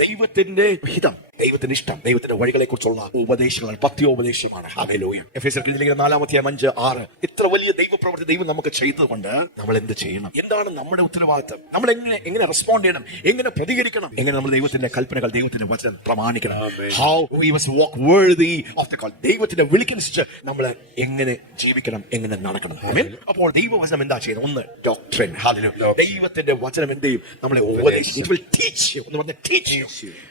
ദൈവത്തിന്റെ ഹിതം, ദൈവത്തിന്റെ ഇഷ്ടം, ദൈവത്തിന്റെ വഴികളെ കുറിച്ചുള്ള ഉപദേശങ്ങൾ, പത്യോപദേശമാണ്. ഹല്ലേലൂയ. എഫേസ്യർക്കെഴുതിയ ലേഖനം 4:5-6 ഇത്ര വലിയ ദൈവപ്രവൃത്തി ദൈവം നമുക്ക് ചെയ്തതുകൊണ്ട് നമ്മൾ എന്ത് ചെയ്യണം? എന്താണ് നമ്മുടെ ഉത്തരവാദിത്തം? നമ്മൾ എങ്ങനെ റെസ്പോണ്ട് ചെയ്യണം? എങ്ങനെ പ്രതികരിക്കണം? എങ്ങനെ നമ്മൾ ദൈവത്തിന്റെ കൽപ്പനകൾ, ദൈവത്തിന്റെ വചനം പ്രമാണിക്കണം? How we must walk worthy of the call. ദൈവത്തിന്റെ വിളിക്കനുസരിച്ച് നമ്മൾ എങ്ങനെ ജീവിക്കണം, എങ്ങനെ നടക്കണം? ആമേൻ. അപ്പോൾ ദൈവവചനം എന്താ ചെയ്യുന്നത്? ഒന്ന്, ഡോക്ട്രിൻ. ഹല്ലേലൂയ. ദൈവത്തിന്റെ വചനം എന്ത് ചെയ്യും? നമ്മളെ ഉപദേശിക്കും. It will teach you. എന്ന് പറഞ്ഞാൽ teach you.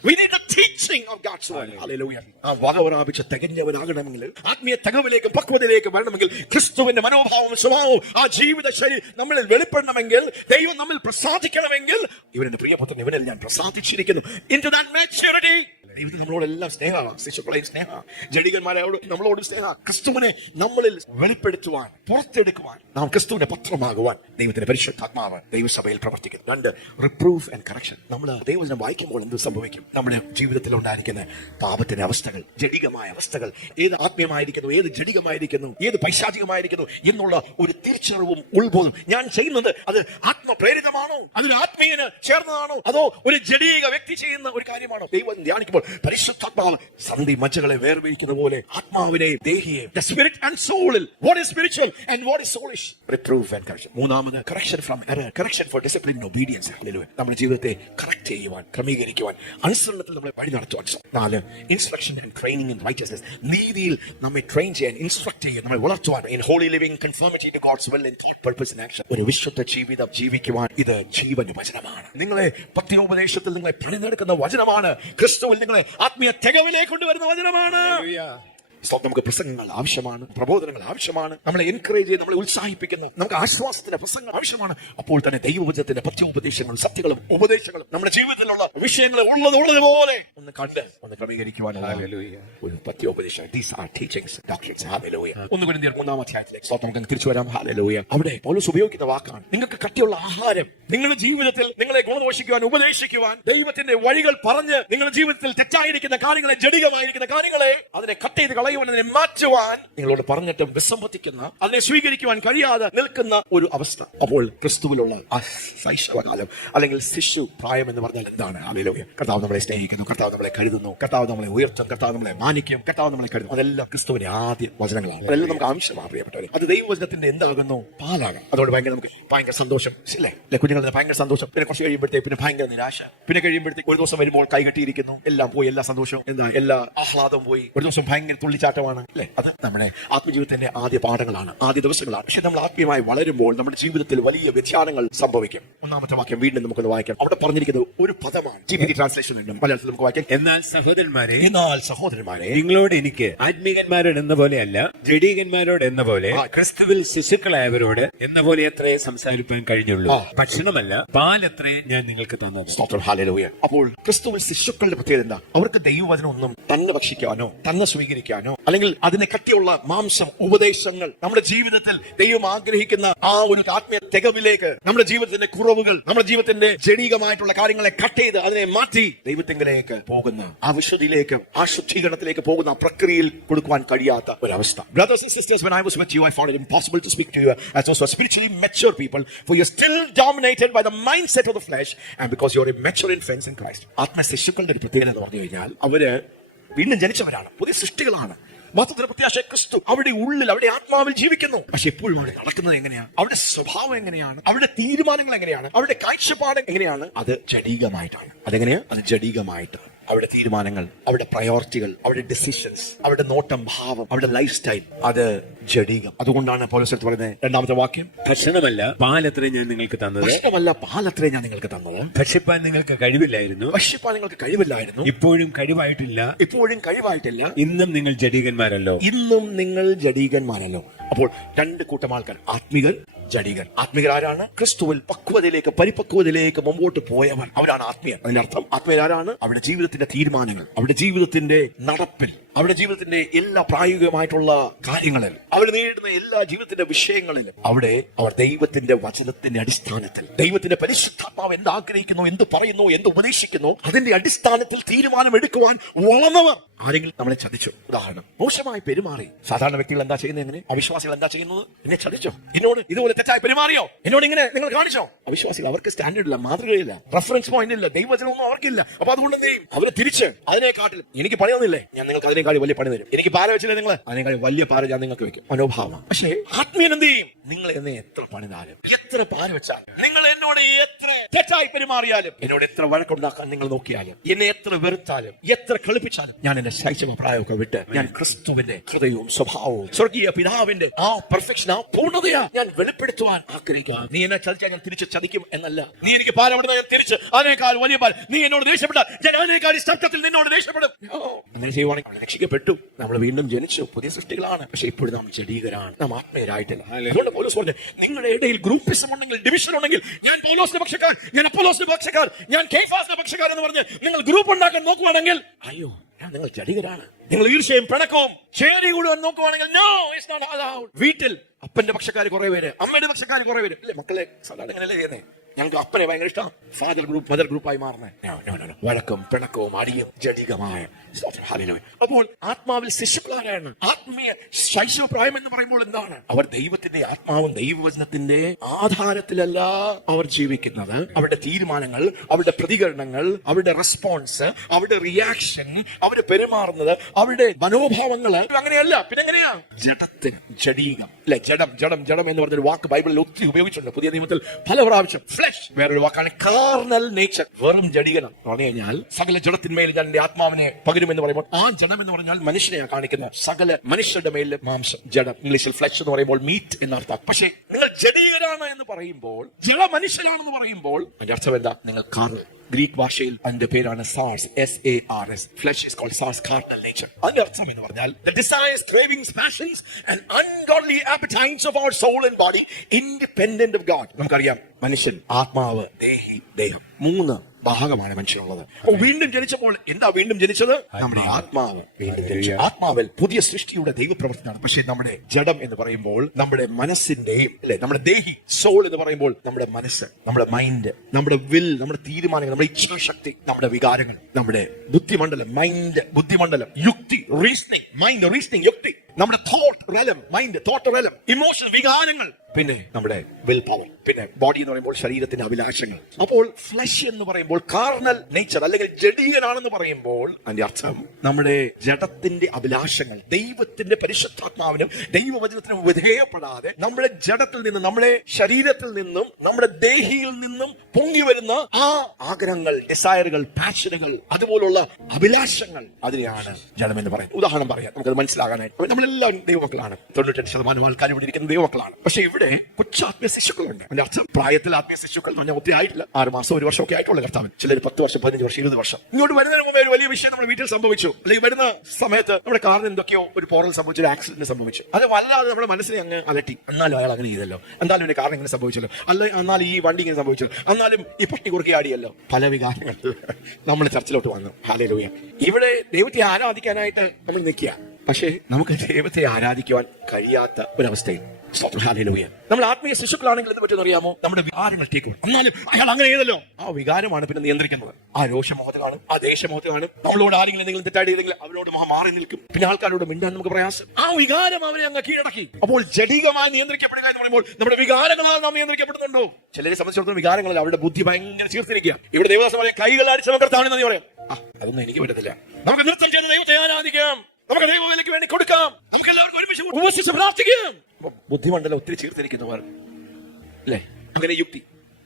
We need a teaching of God's word. Hallelujah. ആ വകവരാപിച്ച തികഞ്ഞവനാകണമെങ്കിൽ, ആത്മീയ തകവിലേക്ക്, പക്വതയിലേക്ക് വരണമെങ്കിൽ, ക്രിസ്തുവിന്റെ മനോഭാവവും സ്വഭാവവും ആ ജീവിത ശൈലി നമ്മളിൽ വെളിപ്പെടണമെങ്കിൽ, ദൈവം നമ്മിൽ പ്രസാദിക്കണമെങ്കിൽ, ഇവന്റെ പ്രിയപുത്രൻ ഇവനിൽ ഞാൻ പ്രസാദിച്ചിരിക്കുന്നു. Into that maturity. ദൈവത്തിന് നമ്മളോടെല്ലാം സ്നേഹമാണ്, ശിശുക്കളെയും സ്നേഹ, ജഡികന്മാരോട് നമ്മളോട് സ്നേഹ. ക്രിസ്തുവിനെ നമ്മളിൽ വെളിപ്പെടുത്തുവാൻ, പുറത്തെടുക്കുവാൻ, നാം ക്രിസ്തുവിന്റെ പത്രമാകുവാൻ ദൈവത്തിന്റെ പരിശുദ്ധാത്മാവ് ദൈവസഭയിൽ പ്രവർത്തിക്കുന്നു. 2, റിപ്രൂഫ് ആൻഡ് കറക്ഷൻ. നമ്മൾ ദൈവവചനം വായിക്കുമ്പോൾ എന്ത് സംഭവിക്കും? നമ്മുടെ ജീവിതത്തിൽ ഉണ്ടായിരിക്കുന്ന പാപത്തിന്റെ അവസ്ഥകൾ, ജഡികമായ അവസ്ഥകൾ, ഏത് ആത്മീയമായിരിക്കുന്നു, ഏത് ജഡികമായിരിക്കുന്നു, ഏത് പൈശാചികമായിരിക്കുന്നു എന്നുള്ള ഒരു തിരിച്ചറിവും ഉൾബോധം. ഞാൻ ചെയ്യുന്നത് അത് ആത്മപ്രേരിതമാണോ, അതിന് ആത്മീയന് ചേർന്നതാണോ, അതോ ഒരു ജഡീക വ്യക്തി ചെയ്യുന്ന ഒരു കാര്യമാണോ? ദൈവം ധ്യാനിക്കുമ്പോൾ പരിശുദ്ധാത്മാവ് സന്ധി മജ്ജകളെ വേർതിരിക്കുന്ന പോലെ ആത്മാവിനെ, ദേഹിയെ, the spirit and soul, what is spiritual and what is soulish, reproof and correction. 3, correction from error, correction for discipline and obedience. Hallelujah. നമ്മുടെ ജീവിതത്തെ കറക്റ്റ് ചെയ്യുവാൻ, ക്രമീകരിക്കുവാൻ, അനുസരണത്തിൽ നമ്മളെ വഴി നടത്തുവാൻ. 4, instruction and training in righteousness. നീതിയിൽ നമ്മെ ട്രെയിൻ ചെയ്യാൻ, ഇൻസ്ട്രക്ട് ചെയ്യാൻ, നമ്മളെ വളർത്തുവാൻ. in holy living, conformity to God's will and thought, purpose and action. ഒരു വിശുദ്ധ ജീവിതം ജീവിക്കുവാൻ ഇത് ജീവന്റെ വചനമാണ്. നിങ്ങളെ പത്യോപദേശത്തിൽ നിങ്ങളെ പിടിഞ്ഞെടുക്കുന്ന വചനമാണ്. ക്രിസ്തുവിൽ നിങ്ങളെ ആത്മീയ തികവിലേക്ക് കൊണ്ടുവരുന്ന വചനമാണ്. നമുക്ക് പ്രസംഗങ്ങൾ ആവശ്യമാണ്, പ്രബോധനങ്ങൾ ആവശ്യമാണ്, നമ്മളെ എൻകറേജ് ചെയ്ത് നമ്മളെ ഉത്സാഹിപ്പിക്കുന്ന, നമുക്ക് ആശ്വാസത്തിന്റെ പ്രസംഗങ്ങൾ ആവശ്യമാണ്. അപ്പോൾ തന്നെ ദൈവവചനത്തിന്റെ പത്യോപദേശങ്ങളും സത്യങ്ങളും ഉപദേശങ്ങളും നമ്മുടെ ജീവിതത്തിലുള്ള വിഷയങ്ങൾ ഉള്ളതുപോലെ ഒന്ന് കണ്ട് ഒന്ന് ക്രമീകരിക്കുവാനുള്ള ഒരു പത്യോപദേശം. These are teachings, doctrines. Hallelujah. 1 കൊരിന്ത്യർ 3 അധ്യായത്തിലേക്ക് നമുക്ക് തിരിച്ചു വരാം. Hallelujah. അവിടെ പൗലോസ് ഉപയോഗിക്കുന്ന വാക്കാണ്, നിങ്ങൾക്ക് കട്ടിയുള്ള ആഹാരം. നിങ്ങളുടെ ജീവിതത്തിൽ നിങ്ങളെ ഗുണദോഷിക്കുവാൻ, ഉപദേശിക്കുവാൻ, ദൈവത്തിന്റെ വഴികൾ പറഞ്ഞ് നിങ്ങളുടെ ജീവിതത്തിൽ തെറ്റായിരിക്കുന്ന കാര്യങ്ങളെ, ജഡികമായിരിക്കുന്ന കാര്യങ്ങളെ അതിനെ കട്ട് ചെയ്ത് കളയുവാൻ, അതിനെ മാറ്റുവാൻ നിങ്ങളോട് പറഞ്ഞിട്ടും വിസമ്മതിക്കുന്ന, അതിനെ സ്വീകരിക്കുവാൻ കഴിയാതെ നിൽക്കുന്ന ഒരു അവസ്ഥ. അപ്പോൾ ക്രിസ്തുവിലുള്ള ആ ശൈശവകാലം അല്ലെങ്കിൽ ശിശു പ്രായം എന്ന് പറഞ്ഞാൽ എന്താണ്? ഹല്ലേലൂയ. കർത്താവ് നമ്മളെ സ്നേഹിക്കുന്നു, കർത്താവ് നമ്മളെ കരുതുന്നു, കർത്താവ് നമ്മളെ ഉയർത്തും, കർത്താവ് നമ്മളെ മാനിക്കും, കർത്താവ് നമ്മളെ കരുതും. അതെല്ലാം ക്രിസ്തുവിന്റെ ആദ്യ വചനങ്ങളാണ്. അതെല്ലാം നമുക്ക് ആവശ്യമാണ് പ്രിയപ്പെട്ടവരെ. അത് ദൈവവചനത്തിന്റെ എന്താകുന്നു? പാലാകാം. അതോട് നമുക്ക് ഭയങ്കര സന്തോഷം ഇല്ലേ? കുഞ്ഞുങ്ങളുടെ ഭയങ്കര സന്തോഷം. പിന്നെ കുറച്ച് കഴിയുമ്പോഴത്തേക്ക് പിന്നെ ഭയങ്കര നിരാശ. പിന്നെ കഴിയുമ്പോഴത്തേക്ക് ഒരു ദിവസം വരുമ്പോൾ കൈകെട്ടിയിരിക്കുന്നു, എല്ലാം പോയി, എല്ലാ സന്തോഷവും എന്താ, എല്ലാ ആഹ്ലാദവും പോയി. ഒരു ദിവസം ഭയങ്കര തുള്ളിച്ചാട്ടമാണ് അല്ലെ? അത് നമ്മുടെ ആത്മജീവിതത്തിന്റെ ആദ്യ പാഠങ്ങളാണ്, ആദ്യ ദിവസങ്ങളാണ്. പക്ഷെ നമ്മൾ ആത്മീയമായി വളരുമ്പോൾ നമ്മുടെ ജീവിതത്തിൽ വലിയ വ്യതിയാനങ്ങൾ സംഭവിക്കും. 1-ാമത്തെ വാക്യം വീണ്ടും നമുക്കൊന്ന് വായിക്കാം. അവിടെ പറഞ്ഞിരിക്കുന്നത് ഒരു പദമാണ്. GPT ട്രാൻസ്ലേഷൻ ഉണ്ട്, മലയാളത്തിൽ നമുക്ക് വായിക്കാം. എന്നാൽ സഹോദരന്മാരെ, നിങ്ങളോട് എനിക്ക് ആത്മീകന്മാരോട് എന്ന പോലെയല്ല, ജഡീകന്മാരോട് എന്ന പോലെ, ക്രിസ്തുവിൽ ശിശുക്കളായവരോട് എന്ന പോലെ എത്രേ സംസാരിക്കാൻ കഴിഞ്ഞുള്ളൂ. ഭക്ഷണമല്ല, പാലത്രേ ഞാൻ നിങ്ങൾക്ക് തന്നത്. ഹല്ലേലൂയ. അപ്പോൾ ക്രിസ്തുവിൽ ശിശുക്കളുടെ പ്രത്യേകത എന്താ? അവർക്ക് ദൈവവചനം ഒന്നും തന്നെ ഭക്ഷിക്കാനോ തന്നെ സ്വീകരിക്കാനോ അല്ലെങ്കിൽ അതിനെ കട്ടിയുള്ള മാംസം, ഉപദേശങ്ങൾ നമ്മുടെ ജീവിതത്തിൽ ദൈവം ആഗ്രഹിക്കുന്ന ആ ഒരു ആത്മീയ തികവിലേക്ക്, നമ്മുടെ ജീവിതത്തിന്റെ കുറവുകൾ, നമ്മുടെ ജീവിതത്തിന്റെ ജഡീകമായിട്ടുള്ള കാര്യങ്ങളെ കട്ട് ചെയ്ത് അതിനെ മാറ്റി ദൈവത്തിലേക്ക് പോകുന്ന ആ വിശുദ്ധിയിലേക്ക്, ആ ശുദ്ധീകരണത്തിലേക്ക് പോകുന്ന ആ പ്രക്രിയയിൽ കൊടുക്കുവാൻ കഴിയാത്ത ഒരവസ്ഥ. Brothers and sisters, when I was with you, I found it impossible to speak to you as those who are spiritually mature people, for you're still dominated by the mindset of the flesh, and because you're immature infants in Christ. ആത്മശിശുക്കളുടെ ഒരു പ്രത്യേകത എന്ന് പറഞ്ഞു കഴിഞ്ഞാൽ അവര് വീണ്ടും ജനിച്ചവരാണ്, പുതിയ സൃഷ്ടികളാണ്. മാത്രത്തിന് പ്രത്യാശ ക്രിസ്തു അവരുടെ ഉള്ളിൽ, അവരുടെ ആത്മാവിൽ ജീവിക്കുന്നു. പക്ഷെ എപ്പോഴും അവിടെ നടക്കുന്നത് എങ്ങനെയാണ്? അവരുടെ സ്വഭാവം എങ്ങനെയാണ്? അവരുടെ തീരുമാനങ്ങൾ എങ്ങനെയാണ്? അവരുടെ കാഴ്ചപ്പാട് എങ്ങനെയാണ്? അത് ജഡീകമായിട്ടാണ്. അതെങ്ങനെയാ? അത് ജഡീകമായിട്ട്. അവരുടെ തീരുമാനങ്ങൾ, അവരുടെ പ്രയോറിറ്റികൾ, അവരുടെ ഡിസിഷൻസ്, അവരുടെ നോട്ടം, ഭാവം, അവരുടെ ലൈഫ് സ്റ്റൈൽ, അത് ജഡികം. അതുകൊണ്ടാണ് പൗലോസ് പറയുന്നത് രണ്ടാമത്തെ വാക്യം, ഭക്ഷണമല്ല പാലത്രേ ഞാൻ നിങ്ങൾക്ക് തന്നത്, ഭക്ഷണമല്ല പാലത്രേ ഞാൻ നിങ്ങൾക്ക് തന്നത്, ഭക്ഷിപ്പാൻ നിങ്ങൾക്ക് കഴിവില്ലായിരുന്നു, ഭക്ഷിപ്പാൻ നിങ്ങൾക്ക് കഴിവില്ലായിരുന്നു, ഇപ്പോഴും കഴിവായിട്ടില്ല, ഇപ്പോഴും കഴിവായിട്ടില്ല, ഇന്നും നിങ്ങൾ ജഡികന്മാരല്ലോ. ഇന്നും നിങ്ങൾ ജഡീകന്മാരല്ലോ. അപ്പോൾ രണ്ട് കൂട്ടം ആൾക്കാർ, ആത്മികർ, ജഡികർ. ആത്മികർ ആരാണ്? ക്രിസ്തുവിൽ പക്വതയിലേക്ക്, പരിപക്വതയിലേക്ക് മുമ്പോട്ട് പോയവർ, അവരാണ് ആത്മീയർ. അതിന്റെ അർത്ഥം ആത്മീയർ ആരാണ്? അവരുടെ ജീവിതത്തിന്റെ തീരുമാനങ്ങൾ, അവരുടെ ജീവിതത്തിന്റെ നടപ്പിൽ, അവരുടെ ജീവിതത്തിന്റെ എല്ലാ പ്രായോഗികമായിട്ടുള്ള കാര്യങ്ങളിൽ, അവർ നേരിടുന്ന എല്ലാ ജീവിതത്തിന്റെ വിഷയങ്ങളിലും അവിടെ അവർ ദൈവത്തിന്റെ വചനത്തിന്റെ അടിസ്ഥാനത്തിൽ, ദൈവത്തിന്റെ പരിശുദ്ധാത്മാവ് എന്ത് ആഗ്രഹിക്കുന്നു, എന്ത് പറയുന്നു, എന്ത് ഉപദേശിക്കുന്നു, അതിന്റെ അടിസ്ഥാനത്തിൽ തീരുമാനമെടുക്കുവാൻ വളർന്നവർ. ആരെങ്കിലും നമ്മളെ ചതിച്ചു, ഉദാഹരണം മോശമായി പെരുമാറി, സാധാരണ വ്യക്തികൾ എന്താ ചെയ്യുന്നത്? എങ്ങനെ? അവിശ്വാസികൾ എന്താ ചെയ്യുന്നത്? എന്നെ ചതിച്ചോ, എന്നോട് ഇതുപോലെ തെറ്റായി പെരുമാറിയോ, എന്നോട് ഇങ്ങനെ നിങ്ങൾ കാണിച്ചോ? അവിശ്വാസികൾ, അവർക്ക് സ്റ്റാൻഡേർഡ് ഇല്ല, മാതൃകയില്ല, റെഫറൻസ് പോയിന്റ് ഇല്ല, ദൈവവചനമൊന്നും അവർക്കില്ല. അപ്പൊ അതുകൊണ്ട് എന്ത് ചെയ്യും? അവരെ തിരിച്ച് അതിനെക്കാട്ടിലും എനിക്ക് പണിയൊന്നുമില്ലേ, ഞാൻ നിങ്ങൾക്ക് അതിനേക്കാൾ വലിയ പണി തരും, എനിക്ക് പാര വെച്ചില്ലേ നിങ്ങൾ, അതിനേക്കാൾ വലിയ പാര ഞാൻ നിങ്ങൾക്ക് വെക്കും. മനോഭാവം. പക്ഷേ ആത്മീയൻ എന്ത് ചെയ്യും? നിങ്ങൾ എന്നെ എത്ര പണിതാലും, എത്ര പാര വെച്ചാലും, നിങ്ങൾ എന്നോട് എത്ര തെറ്റായി പെരുമാറിയാലും, എന്നോട് എത്ര വഴക്കുണ്ടാക്കാൻ നിങ്ങൾ നോക്കിയാലും, എന്നെ എത്ര വെറുത്താലും, എത്ര കളിപ്പിച്ചാലും, ഞാൻ എന്റെ ശൈശവ പ്രായമൊക്കെ വിട്ട് ഞാൻ ക്രിസ്തുവിന്റെ ഹൃദയവും സ്വഭാവവും സ്വർഗീയ പിതാവിന്റെ ആ പെർഫെക്ഷൻ, ആ പൂർണ്ണതയാ ഞാൻ വെളിപ്പെടുത്തുവാൻ ആഗ്രഹിക്കുക. നീ എന്നെ ചതിച്ചാൽ ഞാൻ തിരിച്ച് ചതിക്കും എന്നല്ല, നീ എനിക്ക് പാരപ്പെടുന്ന ഞാൻ തിരിച്ച് അതിനേക്കാൾ വലിയ പാൽ, നീ എന്നോട് ദേഷ്യപ്പെട്ടാൽ ഞാൻ അതിനേക്കാൾ ശബ്ദത്തിൽ നിന്നോട് ദേഷ്യപ്പെടും. അങ്ങനെ ചെയ്യുവാണെങ്കിൽ നമ്മൾ രക്ഷിക്കപ്പെട്ടു, നമ്മൾ വീണ്ടും ജനിച്ചു, പുതിയ സൃഷ്ടികളാണ്. പക്ഷെ ഇപ്പോഴും നാം ജഡീകരാണ്, നാം ആത്മീയരായിട്ടില്ല. അതുകൊണ്ട് പൗലോസ് പറഞ്ഞു, നിങ്ങളുടെ ഇടയിൽ ഗ്രൂപ്പിസം ഉണ്ടെങ്കിൽ, ഡിവിഷൻ ഉണ്ടെങ്കിൽ, ഞാൻ പൗലോസിന്റെ പക്ഷക്കാർ, ഞാൻ അപ്പോലോസിന്റെ പക്ഷക്കാർ, ഞാൻ കേഫാസിന്റെ പക്ഷക്കാർ എന്ന് പറഞ്ഞ് നിങ്ങൾ ഗ്രൂപ്പ് ഉണ്ടാക്കാൻ നോക്കുവാണെങ്കിൽ, അയ്യോ നിങ്ങൾ ജഡികരാണ്. നിങ്ങൾ ഈർഷ്യയും പിണക്കവും ചേരി കൂടുവാൻ നോക്കുവാണെങ്കിൽ, നോ, ഇറ്റ്സ് നോട്ട് അലൗഡ്. വീട്ടിൽ അപ്പന്റെ പക്ഷക്കാർ കുറെ പേര്, അമ്മയുടെ പക്ഷക്കാർ കുറെ പേര്, അല്ലെ മക്കളെ സാധാരണ എങ്ങനെയല്ലേ ചെയ്യുന്നേ? ഞങ്ങൾക്ക് അപ്പനെ ഭയങ്കര ഇഷ്ടം, ഫാദർ ഗ്രൂപ്പ്, മദർ ഗ്രൂപ്പായി മാറുന്നേ. വഴക്കും പിണക്കവും അടിയും ജഡികമായ. അപ്പോൾ ആത്മാവിൽ ശിശുക്കളാരാണ്? ആത്മീയ ശൈശവ പ്രായം എന്ന് പറയുമ്പോൾ എന്താണ്? അവർ ദൈവത്തിന്റെ ആത്മാവും ദൈവവചനത്തിന്റെ ആധാരത്തിലല്ല അവർ ജീവിക്കുന്നത്. അവരുടെ തീരുമാനങ്ങൾ, അവരുടെ പ്രതികരണങ്ങൾ, അവരുടെ റെസ്പോൺസ്, അവരുടെ റിയാക്ഷൻ, അവർ പെരുമാറുന്നത്, അവരുടെ മനോഭാവങ്ങൾ അങ്ങനെയല്ല. പിന്നെ എങ്ങനെയാ? ജഡത്തിന്, ജഡീകം, അല്ലെ? ജഡം, ജഡം, ജഡം എന്ന് പറഞ്ഞൊരു വാക്ക് ബൈബിളിൽ ഒത്തിരി ഉപയോഗിച്ചിട്ടുണ്ട്, പുതിയ നിയമത്തിൽ പല പ്രാവശ്യം. ഫ്ലഷ് വേറൊരു വാക്കാണ്, കാർണൽ നേച്ചർ, വെറും ജഡികനം എന്ന് പറഞ്ഞു കഴിഞ്ഞാൽ സകല ജഡത്തിന്മേൽ ഞാൻ എന്റെ ആത്മാവിനെ പകരുമെന്ന് പറയുമ്പോൾ, ആ ജഡം എന്ന് പറഞ്ഞാൽ മനുഷ്യനെയാണ് കാണിക്കുന്നത്. സകല മനുഷ്യരുടെ മേലിൽ മാംസം, ജഡം, ഇംഗ്ലീഷിൽ ഫ്ലഷ് എന്ന് പറയുമ്പോൾ മീറ്റ് എന്നർത്ഥം. പക്ഷേ നിങ്ങൾ ജഡീകരാണ് എന്ന് പറയുമ്പോൾ, ജഡ മനുഷ്യരാണെന്ന് പറയുമ്പോൾ അതിന്റെ അർത്ഥം എന്താ? നിങ്ങൾ കാർണൽ. ഗ്രീക്ക് ഭാഷയിൽ അതിന്റെ പേരാണ് സാർസ്, SARS. ഫ്ലഷ് ഈസ് കോൾഡ് സാർസ്, കാർണൽ നേച്ചർ. അതിന്റെ അർത്ഥം എന്ന് പറഞ്ഞാൽ the desires, cravings, passions and ungodly appetites of our soul and body independent of God. നമുക്കറിയാം, മനുഷ്യൻ, ആത്മാവ്, ദേഹി, ദേഹം, മൂന്ന് ഭാഗമാണ് മനുഷ്യനുള്ളത്. വീണ്ടും ജനിച്ചപ്പോൾ എന്താ വീണ്ടും ജനിച്ചത്? നമ്മുടെ ആത്മാവ് വീണ്ടും ജനിച്ചു. ആത്മാവിൽ പുതിയ സൃഷ്ടിയുടെ ദൈവപ്രവർത്തനമാണ്. പക്ഷെ നമ്മുടെ ജഡം എന്ന് പറയുമ്പോൾ നമ്മുടെ മനസ്സിന്റെയും, അല്ലെ, നമ്മുടെ ദേഹി, സോൾ എന്ന് പറയുമ്പോൾ നമ്മുടെ മനസ്സ്, നമ്മുടെ മൈൻഡ്, നമ്മുടെ വിൽ, നമ്മുടെ തീരുമാനങ്ങൾ, നമ്മുടെ ഇച്ഛാശക്തി, നമ്മുടെ വികാരങ്ങൾ, നമ്മുടെ ബുദ്ധിമണ്ഡലം, മൈൻഡ്, ബുദ്ധിമണ്ഡലം, യുക്തി, റീസണിങ്, മൈൻഡ്, റീസണിങ്, യുക്തി, നമ്മുടെ thought realm, mind, thought realm, emotion, വികാരങ്ങൾ, പിന്നെ നമ്മുടെ വിൽ പവർ, പിന്നെ ബോഡി എന്ന് പറയുമ്പോൾ ശരീരത്തിന്റെ അഭിലാഷങ്ങൾ. അപ്പോൾ ഫ്ലഷ് എന്ന് പറയുമ്പോൾ കാർണൽ നേച്ചർ അല്ലെങ്കിൽ ജഡീകനാണെന്ന് പറയുമ്പോൾ അതിന്റെ അർത്ഥം നമ്മുടെ ജഡത്തിന്റെ അഭിലാഷങ്ങൾ ദൈവത്തിന്റെ പരിശുദ്ധാത്മാവിനും ദൈവവചനത്തിനും വിധേയപ്പെടാതെ നമ്മുടെ ജഡത്തിൽ നിന്നും, നമ്മുടെ ശരീരത്തിൽ നിന്നും, നമ്മുടെ ദേഹിയിൽ നിന്നും പൊങ്ങി വരുന്ന ആ ആഗ്രഹങ്ങൾ, ഡിസയറുകൾ, പാഷനുകൾ, അതുപോലുള്ള അഭിലാഷങ്ങൾ, അതിനെയാണ് ജഡം എന്ന് പറയുന്നത്. ഉദാഹരണം പറയാം, നമുക്കത് മനസ്സിലാകാനായിട്ട്. നമ്മളെല്ലാം ദൈവമക്കളാണ്, 98% ആൾക്കാർ ഇവിടെ ഇരിക്കുന്ന ദൈവമക്കളാണ്. പക്ഷെ ഇവിടെ കൊച്ചാത്മീയ ശിശുക്കളുണ്ട്. അതിന്റെ അർത്ഥം പ്രായത്തിൽ ആത്മീയ ശിശുക്കൾ എന്ന് പറഞ്ഞാൽ ഒത്തിരി ആയിട്ടില്ല, 6 മാസം 1 വർഷം ഒക്കെ ആയിട്ടുള്ള കർത്താവ്. ചിലർ 10 വർഷം, 15 വർഷം, 20 വർഷം. ഇങ്ങോട്ട് വരുന്നതിന് മുമ്പേ ഒരു വലിയ വിഷയം നമ്മുടെ വീട്ടിൽ സംഭവിച്ചു, അല്ലെങ്കിൽ വരുന്ന സമയത്ത് നമ്മുടെ കാറിന് എന്തൊക്കെയോ ഒരു പോറൽ സംഭവിച്ചു, ഒരു ആക്സിഡന്റ് സംഭവിച്ചു. അത് വല്ലാതെ നമ്മുടെ മനസ്സിനെ അങ്ങ് അലട്ടി. എന്നാലും അയാൾ അങ്ങനെ ചെയ്തല്ലോ, എന്നാലും എന്റെ കാറിന് ഇങ്ങനെ സംഭവിച്ചല്ലോ, എന്നാലും ഈ വണ്ടി ഇങ്ങനെ സംഭവിച്ചല്ലോ, എന്നാലും ഈ പട്ടി കുറുക്കി ആടിയല്ലോ. പല വികാരങ്ങൾ നമ്മൾ ചർച്ചിലോട്ട് വന്നു. ഹല്ലേലൂയ. ഇവിടെ ദൈവത്തെ ആരാധിക്കാനായിട്ട് നമ്മൾ നിൽക്കുക, പക്ഷേ നമുക്ക് ദൈവത്തെ ആരാധിക്കുവാൻ കഴിയാത്ത ഒരവസ്ഥയിൽ. നമ്മൾ ആത്മീയ ശിശുക്കളാണെങ്കിൽ എന്ത് പറ്റുമെന്ന് അറിയാമോ? നമ്മുടെ വികാരങ്ങൾ ടേക്കും. എന്നാലും അയാൾ അങ്ങനെ ചെയ്തല്ലോ, ആ വികാരമാണ് പിന്നെ നിയന്ത്രിക്കുന്നത്. ആ രോഷമോഹത്ത് കാണും, ആ ദേശമോഹത്ത് കാണും. നമ്മളോട് ആരെങ്കിലും എന്തെങ്കിലും തെറ്റായിട്ട് ചെയ്തെങ്കിൽ അവരോട് മാറി നിൽക്കും. പിന്നെ ആൾക്കാരോട് മിണ്ടാൻ നമുക്ക് പ്രയാസം. ആ വികാരം അവരെ അങ്ങ് കീഴടക്കി. അപ്പോൾ ജഡികമായി നിയന്ത്രിക്കപ്പെടുക എന്ന് പറയുമ്പോൾ നമ്മുടെ വികാരങ്ങളാൽ നാം നിയന്ത്രിക്കപ്പെടുന്നുണ്ടോ? ചിലരെ സംബന്ധിച്ചിടത്തോളം വികാരങ്ങളിൽ അവരുടെ ബുദ്ധി ഭയങ്കര ചീർത്തിരിക്കുക. ഇവിടെ ദൈവദാസൻ പറയാം, കൈകൾ അടിച്ച് നമുക്ക് കർത്താവിനെന്ന് പറയാം. അതൊന്നും എനിക്ക് പറ്റത്തില്ല. നമുക്ക് നൃത്തം ചെയ്ത് ദൈവത്തെ ആരാധിക്കാം, നമുക്ക് ദൈവവേലയ്ക്ക് വേണ്ടി കൊടുക്കാം, നമുക്ക് എല്ലാവർക്കും ഒരുമിച്ച് ഉപവസിച്ച് പ്രാർത്ഥിക്കാം. ബുദ്ധിമണ്ഡലം ഒത്തിരി ചീർത്തിരിക്കുന്നവർ, അല്ലേ? അങ്ങനെ യുക്തി,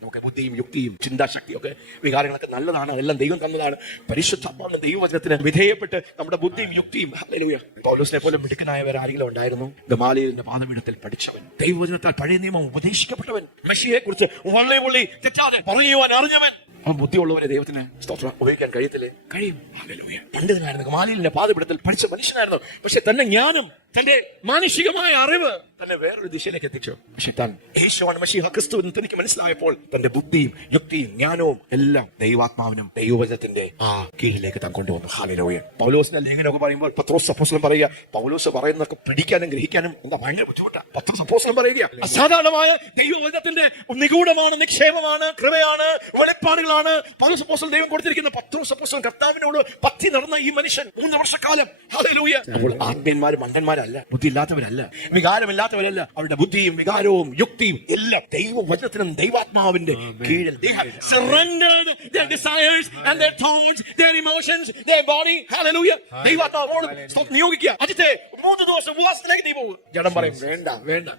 നമുക്ക് ബുദ്ധിയും യുക്തിയും ചിന്താശക്തിയും ഒക്കെ വികാരങ്ങളൊക്കെ നല്ലതാണ്, അതെല്ലാം ദൈവം തന്നതാണ്. പരിശുദ്ധാത്മാവിന്റെ ദൈവവചനത്തിന് വിധേയപ്പെട്ട് നമ്മുടെ ബുദ്ധിയും യുക്തിയും, ഹല്ലേലൂയ. പൗലോസിനെ പോലെ മിടുക്കനായവർ ആരെങ്കിലും ഉണ്ടായിരുന്നു? ഗമാലിയേലിന്റെ പാദപീഠത്തിൽ പഠിച്ചവൻ, ദൈവവചനത്താൽ പഴയ നിയമം ഉപദേശിക്കപ്പെട്ടവൻ, മെസ്സിയെ കുറിച്ച് വളരെ തെറ്റാതെ പറയുവാൻ അറിഞ്ഞവൻ. ആ ബുദ്ധിയുള്ളവരെ ദൈവത്തിന് സ്തോത്രം ഉപയോഗിക്കാൻ കഴിയത്തില്ലേ? കഴിയും. ഹല്ലേലൂയ. പണ്ഡിതനായിരുന്നു, ഗമാലിയേലിന്റെ പാദപീഠത്തിൽ പഠിച്ച മനുഷ്യനായിരുന്നു. പക്ഷെ തന്റെ ജ്ഞാനം, തന്റെ മാനുഷികമായ അറിവ് തന്നെ വേറൊരു ദിശയിലേക്ക് എത്തിച്ചു. പക്ഷെ താൻ യേശുവാണ് മശീഹ ക്രിസ്തു എന്ന് തനിക്ക് മനസ്സിലായപ്പോൾ തന്റെ ബുദ്ധിയും യുക്തിയും ജ്ഞാനവും എല്ലാം ദൈവാത്മാവിനും ദൈവവചനത്തിന്റെ ആ കീഴിലേക്ക് താൻ കൊണ്ടുവന്നു. ഹല്ലേലൂയ. പൗലോസിന്റെ ലേഖനമൊക്കെ പറയുമ്പോൾ പത്രോസ് അപ്പോസ്തലൻ പറയുക, പൗലോസ് പറയുന്നതൊക്കെ പഠിക്കാനും ഗ്രഹിക്കാനും എന്താ ഭയങ്കര ബുദ്ധിമുട്ടാണ്. പത്രോസ് അപ്പോസ്തലൻ പറയുക, അസാധാരണമായ ദൈവവചനത്തിന്റെ നിഗൂഢമാണ്, നിക്ഷേപമാണ്, കൃപയാണ്, വെളിപ്പാടുകളാണ് പൗലോസ് അപ്പോസ്തലൻ ദൈവം കൊടുത്തിരിക്കുന്ന. പത്രോസ് അപ്പോസ്തലൻ കർത്താവിനോട് പറ്റി നടന്ന ഈ മനുഷ്യൻ 3 വർഷക്കാലം. ഹല്ലേലൂയ. അപ്പോൾ ആത്മീയന്മാരും മണ്ടന്മാരല്ല, ബുദ്ധി ഇല്ലാത്തവരല്ല, വികാരമില്ലാത്തവരല്ല. അവരുടെ ബുദ്ധിയും വികാരവും യുക്തിയും എല്ലാം ദൈവവചനത്തിനും ദൈവാത്മാവിന്റെ കീഴിൽ. They have surrendered their desires and their thoughts, their emotions, their body. Hallelujah. ദൈവാത്മാവോട് നിയോഗിക്കുക. അജിത്തെ 3 ദിവസം ഉപവാസത്തിലേക്ക് നീ പോകും. ജഡം പറയും വേണ്ട വേണ്ട.